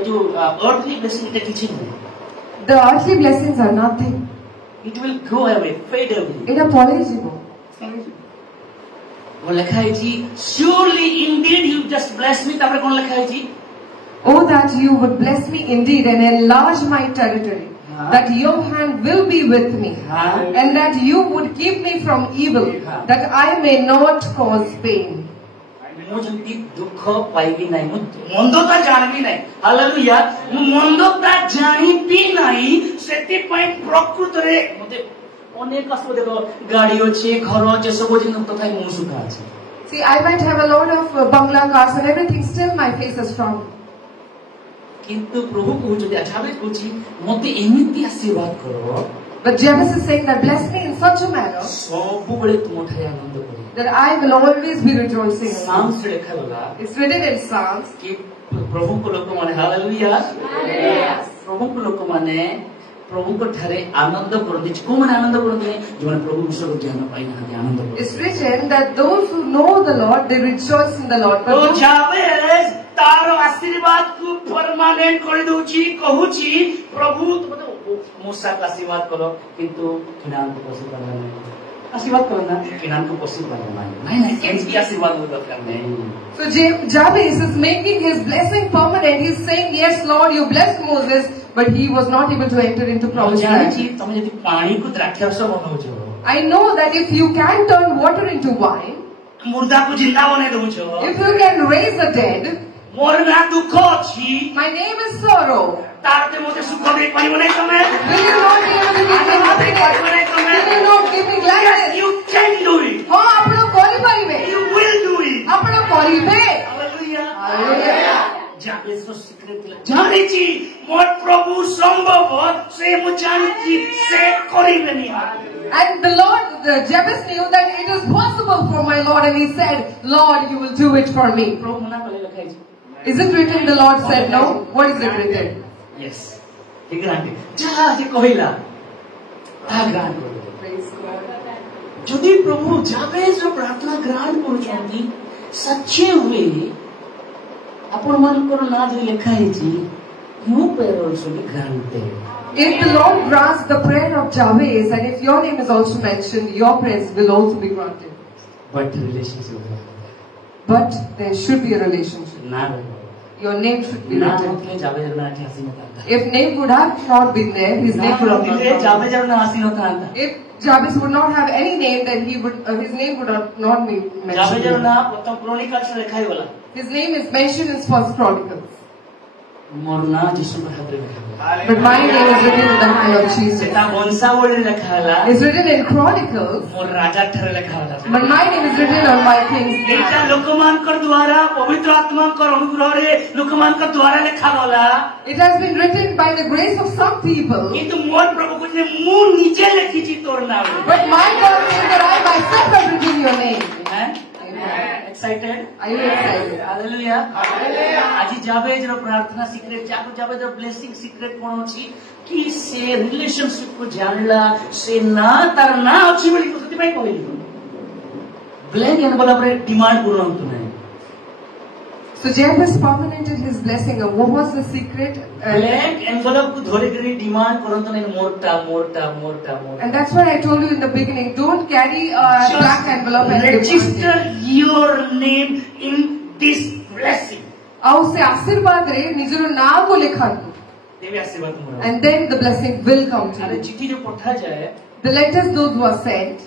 ଯୋଉ earthly blessing এটা କିଛି ନୁହେଁ The earthly blessings are nothing. it will go away fade away এটা পরে যাব वो लिखा है जी surely indeed you just bless me तापर कौन लिखा है जी Oh, that you would bless me indeed and enlarge my territory, that your hand will be with me, and that you would keep me from evil, that I may not cause pain. ମୁଁ ଯେମିତି ଦୁଃଖ ପାଇବି ନାହିଁ ମୁଁ ମନ୍ଦତା ଜାଣିବି ନାହିଁ hallelujah ମୁଁ ମନ୍ଦତା ଜାଣିବି ନାହିଁ ସେଥିପାଇଁ ପ୍ରକୃତରେ ମତେ ଅନେକ ସବୁ ଦେଖ ଗାଡି ଅଛି ଘର ଅଛି ସବୁ ଜିନିଷ ତଥାପି ମୁଁ ସୁଖ ଅଛି See, I might have a lot of bungalow cars and everything, still my face is strong. କିନ୍ତୁ ପ୍ରଭୁ କହୁଛନ୍ତି ଆଚ୍ଛା କହୁଛି ମତେ ଏମିତି ଆଶୀର୍ବାଦ କର But Jabez is saying that bless me in such a manner ସବୁବେଳେ ତୁମଠାରେ ଆନନ୍ଦ କରିବି that I will always be rejoicing. Psalms ଲେଖାଗଲା It's written in Psalms. କି ପ୍ରଭୁଙ୍କ ଲୋକମାନେ ହାଲେଲୁୟା ପ୍ରଭୁଙ୍କ ଲୋକମାନେ ପ୍ରଭୁଙ୍କ ଠାରେ ଆନନ୍ଦ କରନ୍ତି କୋଉମାନେ ଆନନ୍ଦ କରନ୍ତି ଯେଉଁମାନେ ପ୍ରଭୁ ବିଷୟରେ ଜ୍ଞାନ ପାଇନାହାନ୍ତି ଆନନ୍ଦ କରନ୍ତି It's written that those who know the Lord, they rejoice in the Lord. ତ ଜାବେଜ ତାର ଆଶୀର୍ବାଦକୁ ପରମାନେଣ୍ଟ କରିଦଉଛି କହୁଛି ପ୍ରଭୁ ମୂଷାକୁ ଆଶୀର୍ବାଦ କର କିନ୍ତୁ କିଣାଙ୍କୁ ପଶି ପାରିଲା ନାହିଁ ଆଶୀର୍ବାଦ କର ନା କିଣାଙ୍କୁ ପଶି ପାରିଲା ନାହିଁ ନାଇଁ ନାଇଁ ଏମିତି ଆଶୀର୍ବାଦ ଦରକାର ନାହିଁ So Jabez is making his blessing permanent. He's saying, yes, Lord, you blessed Moses, but he was not able to enter into promised land. ତମେ ଯଦି ପାଣିକୁ ଦ୍ରାକ୍ଷାରସ ବନଉଛ I know that if you can turn water into wine, ମୁର୍ଦାକୁ ଜିନ୍ଦା ବନେଇ ଦଉଛ if you can raise the dead, ମୋର ନା ଦୁଃଖ ଅଛି my name is sorrow. ତାର ମତେ ସୁଖ ଦେଇପାରିବ ନାହିଁ ତମେ Will you not be able to give me happiness? Will you not give me gladness? you can do it हाँ, आप लोग କରିପାରିବେ. you will do it ଆପଣ କରିବେ. Hallelujah ଜାବେଜର ସିକ୍ରେଟ ଥିଲା ଜାଣିଛି ମୋର ପ୍ରଭୁ ସମ୍ଭବ ସେ ମୁଁ ଜାଣିଛି ସେ କରିବେନି And the Lord, Jabez knew that it is possible for my Lord, and he said, Lord, you will do it for me. ପ୍ରଭୁ ମନା କଲେ ଲେଖା ହେଇଛି Is it written the Lord said no? What is it written? yes he granted ଯାହା ସେ କହିଲା ତାହା grant କରିଦେଲେ Praise God. ଯଦି ପ୍ରଭୁ ଜାବେଜର ପ୍ରାର୍ଥନା ଗ୍ରହଣ କରୁଛନ୍ତି ସଚ୍ଚେ ହୁଏ ଆପଣମାନଙ୍କର ନାଁ ଯଦି ଲେଖା ହେଇଛି you were also be granted If the Lord grants the prayer of Jabez, and if your name is also mentioned, your prayers will also be granted. but relationship But there should be a relationship. ନା Your name should be ନା written. ନଥିଲେ ଜାବେଜର ନାଁ ଏଠି ଆସିନଥାନ୍ତା If name would have not been there, his name would have not ନଥିଲେ come. ଜାବେଜର ନାଁ ଆସିନଥାନ୍ତା If Jabez would not have any name, then his name would not be ଜାବେଜର mentioned. ନାଁ ପ୍ରଥମ କ୍ରୋନିକାଲ୍ସରେ ଲେଖା ହେଇଗଲା His name is mentioned in First Chronicles. ମୋର ନାଁ ଯୀଶୁଙ୍କ ହାତରେ ଲେଖା ହେଲା But my name is written in the high of Jesus. ସେଟା ବଂଶାବଳୀରେ ଲେଖା ହେଲା It's written in Chronicles, ମୋର ରାଜା ଠାରେ ଲେଖା ହେଲା but my name is written on my king's ଏଇଟା name. ଲୋକମାନଙ୍କର ଦ୍ୱାରା ପବିତ୍ର ଆତ୍ମାଙ୍କର ଅନୁଗ୍ରହରେ ଲୋକମାନଙ୍କ ଦ୍ୱାରା ଲେଖାଗଲା It has been written by the grace of some people, କିନ୍ତୁ ମୋର ପ୍ରଭୁ କହୁଛନ୍ତି ମୁଁ ନିଜେ ଲେଖିଛି ତୋର ନାଁ but my God says that I myself have written your name. excited Are you excited? Hallelujah ଆଜି ଜାବେଜର ପ୍ରାର୍ଥନା ସିକ୍ରେଟ ଯାକୁ ଜାବେଜର ବ୍ଲେସିଂ ସିକ୍ରେଟ କଣ ଅଛି କି ସେ ରିଲେସନସିପ କୁ ଜାଣିଲା ସେ ନା ତାର ନାଁ ଅଛି ବୋଲି ସେଥିପାଇଁ କହିଲି ବ୍ଲେଙ୍କ ଏନଭଲପ ରେ ଡିମାଣ୍ଡ କରନ୍ତୁ ନାହିଁ So Jabez permanented his blessing. And what was the secret? Blank envelope କୁ ଧରିକିରି ଡିମାଣ୍ଡ କରନ୍ତୁ ନାହିଁ ମୋରଟା And that's why I told you in the beginning, don't carry a black envelope and register your name in this blessing ଆଉ ସେ ଆଶୀର୍ବାଦରେ ନିଜର ନାଁକୁ ଲେଖନ୍ତୁ. ଦେବି ଆଶୀର୍ବାଦ ମୋର And then the blessing will come to ଆରେ you. ଚିଠି ଯୋଉ ପଠାଯାଏ The letters those who are sent,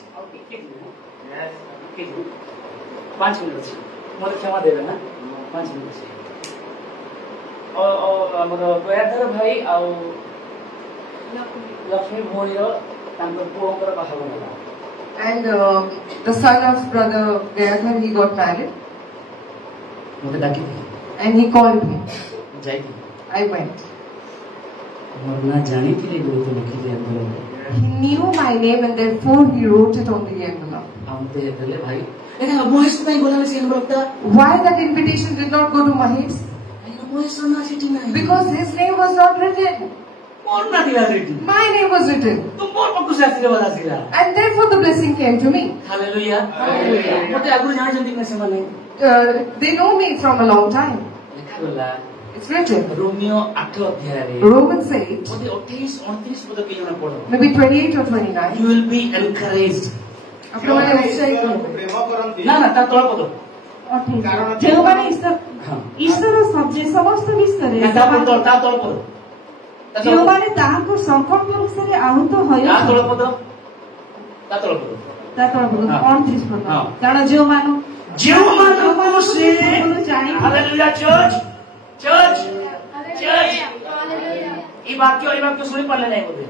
5 minute अच्छी मोर क्षमा देवे ना 5 मिनट अच्छी ଆମର ଦୟାଧର ଭାଇ ଆଉ ଲକ୍ଷ୍ମୀ ଭଉଣୀର ତାଙ୍କ ପୁଅଙ୍କର ବାହାଘର ହେଲା। And the son of brother Gayadhar, he got married. ମୋତେ ଡାକିଥିଲେ And he called me. ଯାଇକି I went. ମୋର ନା ଜାଣିଥିଲେ ବହୁତ ଲେଖିଲେ ଆନ୍ଦୋଳନ He knew my name and therefore he wrote it on the envelope. ଆମତେ ଦେଲେ ଭାଇ ଏଟା ମହେଶ ପାଇଁ ଗଲାବେଳେ ସେ ଏନଭଲପଟା Why that invitation did not go to Mahesh? Mahesh ନା ସେଠି ନାହିଁ Because his name was not written. ମୋର ନା ଥିଲା ସେଠି My name was written. ତ ମୋର ପାଖକୁ ସେ ଆଶୀର୍ବାଦ ଆସିଲା। And therefore the blessing came to me. Hallelujah ମୋତେ ଆଗରୁ ଜାଣିଛନ୍ତି କି ସେମାନେ They know me from a long time. ଲେଖାଗଲା It's written. ରୋମିଓ 8 ଅଧ୍ୟାୟରେ Romans 8, ବୋଧେ 28 29 ପଦ କି ଜଣ ପଢ maybe 28 or 29. you will be encouraged ଆପଣମାନେ ଉତ୍ସାହିତ ଈଶ୍ୱରଙ୍କୁ ହେବେ। ପ୍ରେମ କରନ୍ତି ନା ନା ତା ତଳ ପଦ ଯେଉଁମାନେ ହଁ ଈଶ୍ୱର ସମସ୍ତ ବିଷୟରେ ନା ତା ତଳ ପଦ ଯେଉଁମାନେ ତାହାଙ୍କ ସଂକଳ୍ପ ଅନୁସାରେ ଆହୁତ ତା ହୋଇଛନ୍ତି ତଳ ପଦ ତା ତଳ ପଦ ତା ତଳ ପଦ ହଁ। 29 ପଦ ହଁ। କାରଣ ଯେଉଁମାନଙ୍କୁ ସେ ହାଲେଲୁୟା ଚର୍ଚ୍ଚ এই ବାକ୍ୟ ଶୁଣି ପାରିଲେ ନାହିଁ ବୋଧେ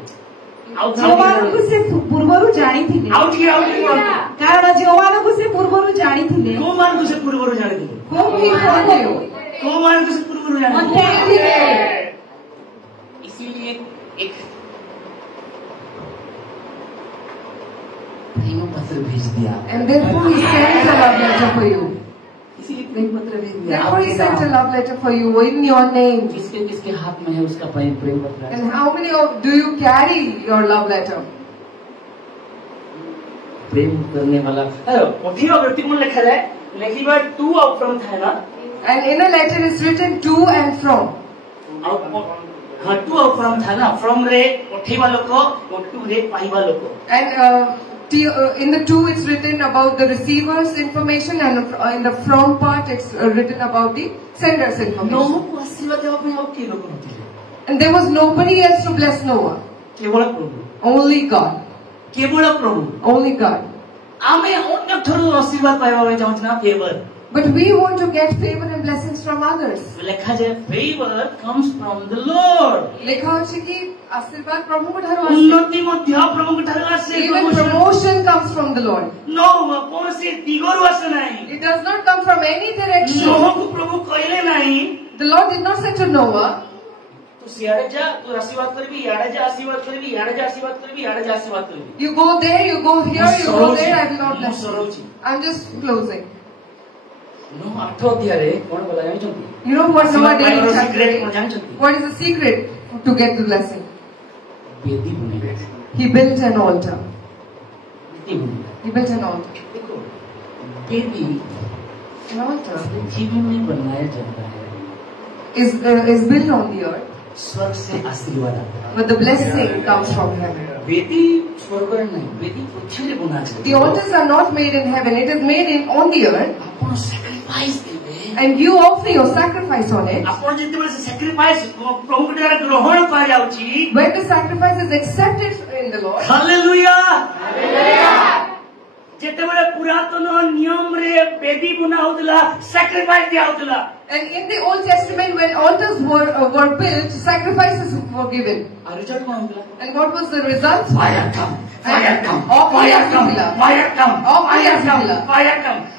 ଯେଉଁମାନଙ୍କୁ ସେ ପୂର୍ବରୁ ଜାଣିଥିଲେ ଆଉ ଟିକେ ପଢନ୍ତୁ। କାରଣ ଯେଉଁମାନଙ୍କୁ ସେ ପୂର୍ବରୁ ଜାଣିଥିଲେ କୋଉମାନଙ୍କୁ ସେ ପୂର୍ବରୁ ଜାଣିଥିଲେ Whom he foreknew. କୋଉମାନଙ୍କୁ ସେ ପୂର୍ବରୁ ଜାଣିଥିଲେ Whom he knew. इसीलिए एक प्रेम पत्र भेज दिया And therefore he sent a love letter for you. इसीलिए प्रेम पत्र भेज दिया Therefore he आपके sent a नाम। love letter for you in your name. किसके किसके हाथ में है उसका प्रेम पत्र And how many of do you carry your love letter? प्रेम करने वाला अधिक व्यक्ति को लिखा है लिखिबा टू और फ्रॉम था ना And in a letter is written to and from. हाँ टू और फ्रॉम था ना फ्रॉम रे उठेवा लोक और टू रे पाइबा लोक And in the to it's written about the receiver's information, and in the from part it's written about the sender's information. Noh को आशीर्वाद देवा में और के लोग होते हैं And there was nobody else to bless Noah. केवल प्रभु Only God. केवल प्रभु Only God. आमे अन्य थोरो आशीर्वाद पाइबा में चाहते ना favour But we want to get favor and blessings from others. लिखा जाए favour comes from the lord ଲେଖା ଅଛି କି ଆଶୀର୍ବାଦ ପ୍ରଭୁଙ୍କ ଠାରୁ ଆସେ। उन्नति ମଧ୍ୟ ପ୍ରଭୁଙ୍କ ଠାରୁ ଆସେ Even promotion comes from the Lord. No କୌଣସି ଦିଗରୁ ଆସେ ନାହିଁ It does not come from any direction. ନୋହକୁ ପ୍ରଭୁ କହିଲେ ନାହିଁ The Lord did not say to Noah, ତୁ ସିଆଡେ ଯା ତୁ ଆଶୀର୍ବାଦ କରିବି ଇଆଡେ ଯା ଆଶୀର୍ବାଦ କରିବି ଇଆଡେ ଯା ଆଶୀର୍ବାଦ କରିବି ଇଆଡେ ଯା ଆଶୀର୍ବାଦ କରିବି you go there, you go here, you go there, I will not ମୁଁ bless you. ସରଉଛି I'm just closing. Noah 8 ଅଧ୍ୟାୟରେ କଣ କଲା ଜାଣିଛନ୍ତି You know what Noah did in ପାଇବାର chapter secret 8? କଣ ଜାଣିଛନ୍ତି What is the secret to get the blessing? ବେଦୀ ବନେଇଲେ He built an altar. ବେଦୀ ବନେଇଲେ He built an altar. देखो बेदी An altar पृथ्वी में बनाया जाता है is built on the earth, स्वर्ग से आशीर्वाद आता है but the blessing comes from heaven. Bedi स्वर्ग में नहीं बेदी पृथ्वी में बना जाता The altars are not made in heaven, it is made on the earth, ଆପଣ sacrifice देवे and you offer your sacrifice on it. ଆପଣ ଯେତେବେଳେ sacrifice ପ୍ରଭୁଙ୍କ ଦ୍ୱାରା ଗ୍ରହଣ କରାଯାଉଛି When the sacrifice is accepted in the Lord, hallelujah ଯେତେବେଳେ ପୁରାତନ ନିୟମରେ ବେଦି ବନା ହଉଥିଲା sacrifice ଦିଆ ହଉଥିଲା and in the Old Testament when altars were built, sacrifices were given. ଆଉ ରିଜଲ୍ଟ କଣ ହଉଥିଲା And what was the result? fire come Fire come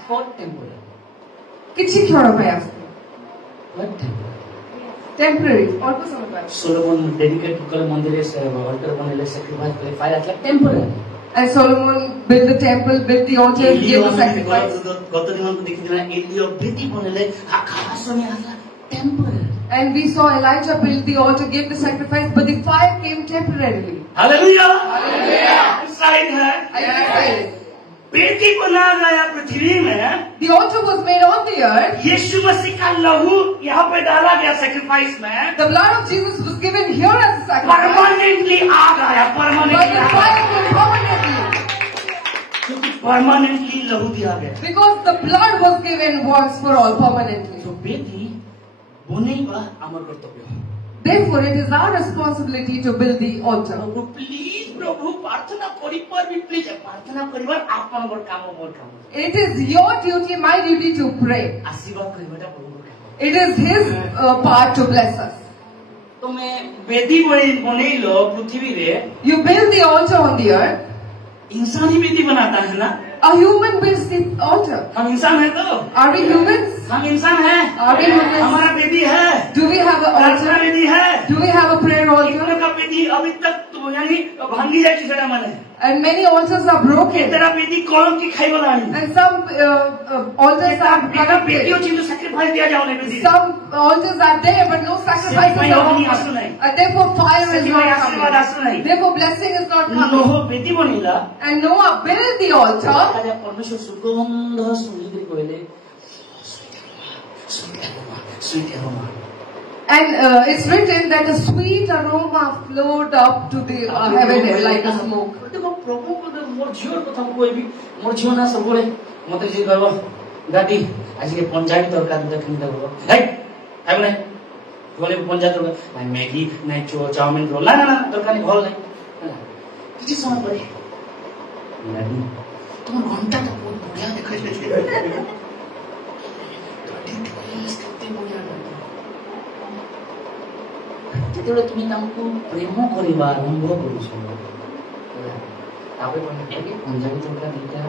for temporary. କିଛି କ୍ଷଣ ପାଇଁ ଆସିଥିଲା। Temporary, ଅଳ୍ପ ସମୟ ପାଇଁ। सोलोमन डेडिकेट कले मंदिर अल्टर बनेले sacrifice कले फायर आतला temporary And Solomon built the temple, built the altar, gave the sacrifice. गत दिन को देखिदिना एलियो बेदी बनेले आकाश में आतला temporary And we saw Elijah build the altar, gave the sacrifice, but the fire came temporarily. Hallelujah Hallelujah! Side है Are you excited? Bedi बना गया पृथ्वी में The altar was made on the earth. यीशु मसीह का लहू यहाँ पे डाला गया सेक्रीफाइस में The blood of Jesus was given here as a sacrifice. Permanently आ गया But the fire came permanently. क्योंकि परमानेंटली लहू दिया गया Because the blood was given once for all permanently. तो बेदी बनेइबा आमर कर्तव्य Therefore, it is our responsibility to build the altar. प्रभु प्लीज प्रभु प्रार्थना करी पर भी प्लीज प्रार्थना करिवार आपनकर काम मोर काम It is your duty, my duty to pray. आशीर्वाद करिवाटा प्रभुकर काम It is His part to bless us. तुमे वेदी बनेलो पृथ्वी रे You build the altar on the earth. इंसान ही वेदी बनाता है ना A human builds the altar. हम इंसान है तो Are we humans? हम इंसान है Are we humans? हमारा वेदी है Do we have an प्रार्थना altar? वेदी है Do we have a prayer altar? इतना का वेदी अभी तक तो यानी भांगी जाए किसड़ा माने And many altars are broken. इतना वेदी कौन की खाई वाला नहीं And some altars are बेटा वेदियों corrupted. चीज तो सैक्रिफाइस दिया जाओ नहीं वेदी Some altars are there, but no sacrifices are offered. And therefore fire is not coming. Therefore blessing is not coming. Noh वेदी बनिला And Noah built the altar. आजा परमेश्वर सुगंध सुनिद्री कोइले sweet aroma And it's written that a sweet aroma flowed up to the heaven like a smoke. देखो प्रभु को मोर झियोर कथा कोई भी मोर झियो ना सबले मते जे करबो गाडी आज के पंजाबी तरकारी देखि देखो हे हैबने बोले पंजाबी तरकारी भाई मैगी नहीं चाउमिन रोल ना ना तरकारी भल नहीं किछि समय परे गाडी तुम घंटा का बहुत बढ़िया देखै छै ଯେତେବେଳେ তুমি ତାଙ୍କୁ ପ୍ରେମ କରିବା ଆରମ୍ଭ କରୁଛ ତାପରେ ପଞ୍ଜାବୀ ତରକାରୀ ଦିଟା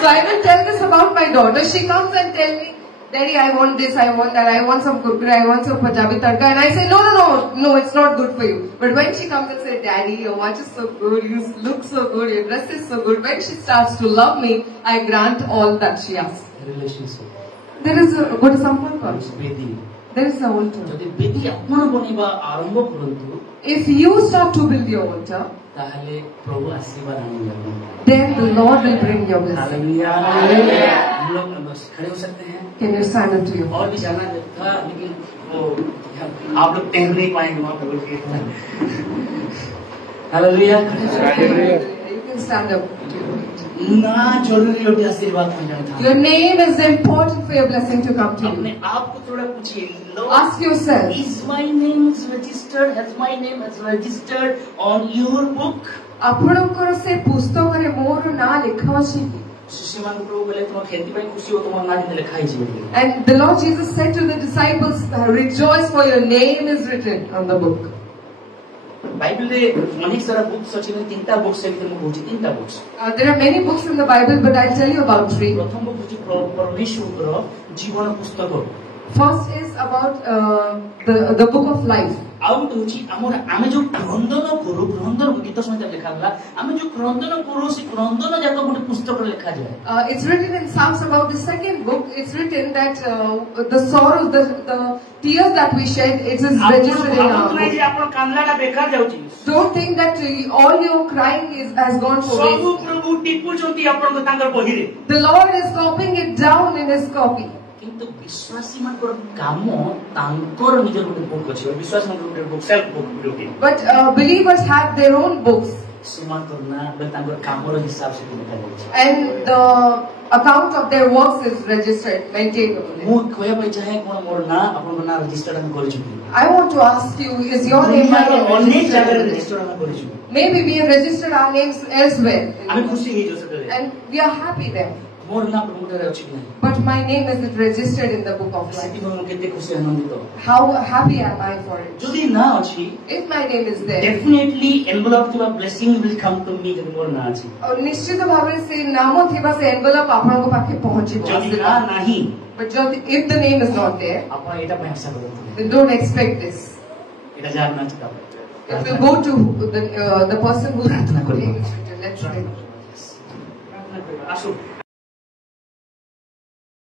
So I will tell this about my daughter. She comes and tell me, Daddy, I want this, I want that, I want some kurkure, I want some Punjabi tadka. And I say, no, it's not good for you. But when she comes and says, Daddy, your watch is so good, you look so good, your dress is so good. When she starts to love me, I grant all that she asks. relationship There is a good example. Bedi There is an altar. ଯଦି ବେଦି ଆପଣ ବନେଇବା ଆରମ୍ଭ କରନ୍ତୁ If you start to build your altar, ତାହେଲେ ପ୍ରଭୁ ଆଶୀର୍ବାଦ ଆଣିବେ then the Lord will bring your blessing. Hallelujah हम लोग खड़े हो सकते हैं Can you stand up to your और भी जाना था लेकिन वो आप लोग टहल नहीं पाएंगे वहां पे बोल के hallelujah You can stand up. ना जरूरी होती आशीर्वाद में जाना था Your name is important for your blessing to come to अपने you. आप को थोड़ा पूछिए Ask yourself, is my name registered has my name is registered on your book ଆପଣଙ୍କର ସେ ପୁସ୍ତକରେ ମୋର ନାଁ ଲେଖା ଅଛି କି? ଶିଷ୍ୟମାନଙ୍କୁ ପ୍ରଭୁ କହିଲେ ତୁମ ଖ୍ୟାତି ପାଇଁ ଖୁସି ହୋ ତୁମ ନାଁ ଯେତେ ଲେଖା ହେଇଛି ବୋଲି And the Lord Jesus said to the disciples, rejoice for your name is written on the book. ବାଇବଲରେ ଅନେକ ସାରା ବୁକ୍ସ ଅଛି କିନ୍ତୁ ତିନିଟା ବୁକ୍ସ ଭିତରେ ମୁଁ କହୁଛି ତିନିଟା books There are many books in the Bible, but I'll tell you about three. ପ୍ରଥମ ବୁକ୍ ହଉଛି ପରମେଶ୍ୱରଙ୍କର ଜୀବନ ପୁସ୍ତକ First is about the book of life. ଆଉ ଗୋଟେ ହଉଛି ଆମର ଆମେ ଯୋଉ କ୍ରନ୍ଦନ କରୁ କ୍ରନ୍ଦନ ଗୀତ ସହିତ ଲେଖା ହେଲା ଆମେ ଯୋଉ କ୍ରନ୍ଦନ କରୁ ସେ କ୍ରନ୍ଦନ ଯାକ ଗୋଟେ ପୁସ୍ତକରେ ଲେଖାଯାଏ It's written in Psalms about the second book. It's written that the sorrows, the tears that we shed, it is registered in our book. ଆପଣ କାନ୍ଦଲାଟା ବେକାର ଯାଉଛି Don't think that all your crying has gone for ସବୁ waste. ପ୍ରଭୁ ଟିପୁଛନ୍ତି ଆପଣଙ୍କ ତାଙ୍କର ବହିରେ The Lord is copying it down in His copy. କିନ୍ତୁ ବିଶ୍ୱାସୀ ମାନଙ୍କର କାମ ତାଙ୍କର ନିଜର ଗୋଟେ ବୁକ୍ ଅଛି ବିଶ୍ୱାସ ମାନଙ୍କର ଗୋଟେ ବୁକ୍ ସେଲ୍ଫ ବୁକ୍ ଗୋଟେ But believers have their own books, ସେମାନଙ୍କର ନାଁ ତାଙ୍କର କାମର ହିସାବ ସେଠି ଲେଖାଯାଇଛି and the account of their works is registered, maintained. ମୁଁ କହିବା ପାଇଁ ଚାହେଁ କଣ ମୋର ନାଁ ଆପଣଙ୍କ ନାଁ ରେଜିଷ୍ଟର୍ଡ ଆମେ କରିଛୁ I want to ask you, is your name ଅନେକ ଜାଗାରେ registered? ରେଜିଷ୍ଟର୍ଡ ଆମେ କରିଛୁ Maybe we have registered our names elsewhere, ଆମେ ଖୁସି ହେଇଛୁ ସେଠାରେ and we are happy there. ମୋର ନାଁ ପ୍ରଭୁଠାରେ ଅଛି କି ନାହିଁ But my name is registered in the book of life. ସେଥିପାଇଁ ମୁଁ କେତେ ଖୁସି ଆନନ୍ଦିତ How happy am I for it? ଯଦି ନାଁ ଅଛି If my name is there, definitely envelope ଥିବା blessing will come to me ଯଦି ମୋର ନାଁ ଅଛି ନିଶ୍ଚିତ ଭାବରେ ସେ ନାମ ଥିବା ସେ envelope ଆପଣଙ୍କ ପାଖେ ପହଞ୍ଚିବ. ଯଦି ନାଁ ନାହିଁ But if the name is not there, ଆପଣ ଏଇଟା ପାଇଁ ଆଶା କରନ୍ତୁ then don't expect this. ଏଇଟା ଯାହାର ନାଁ ଅଛି If we go to the person whose ପ୍ରାର୍ଥନା କରିବା name is written, let's pray. ଆସୁ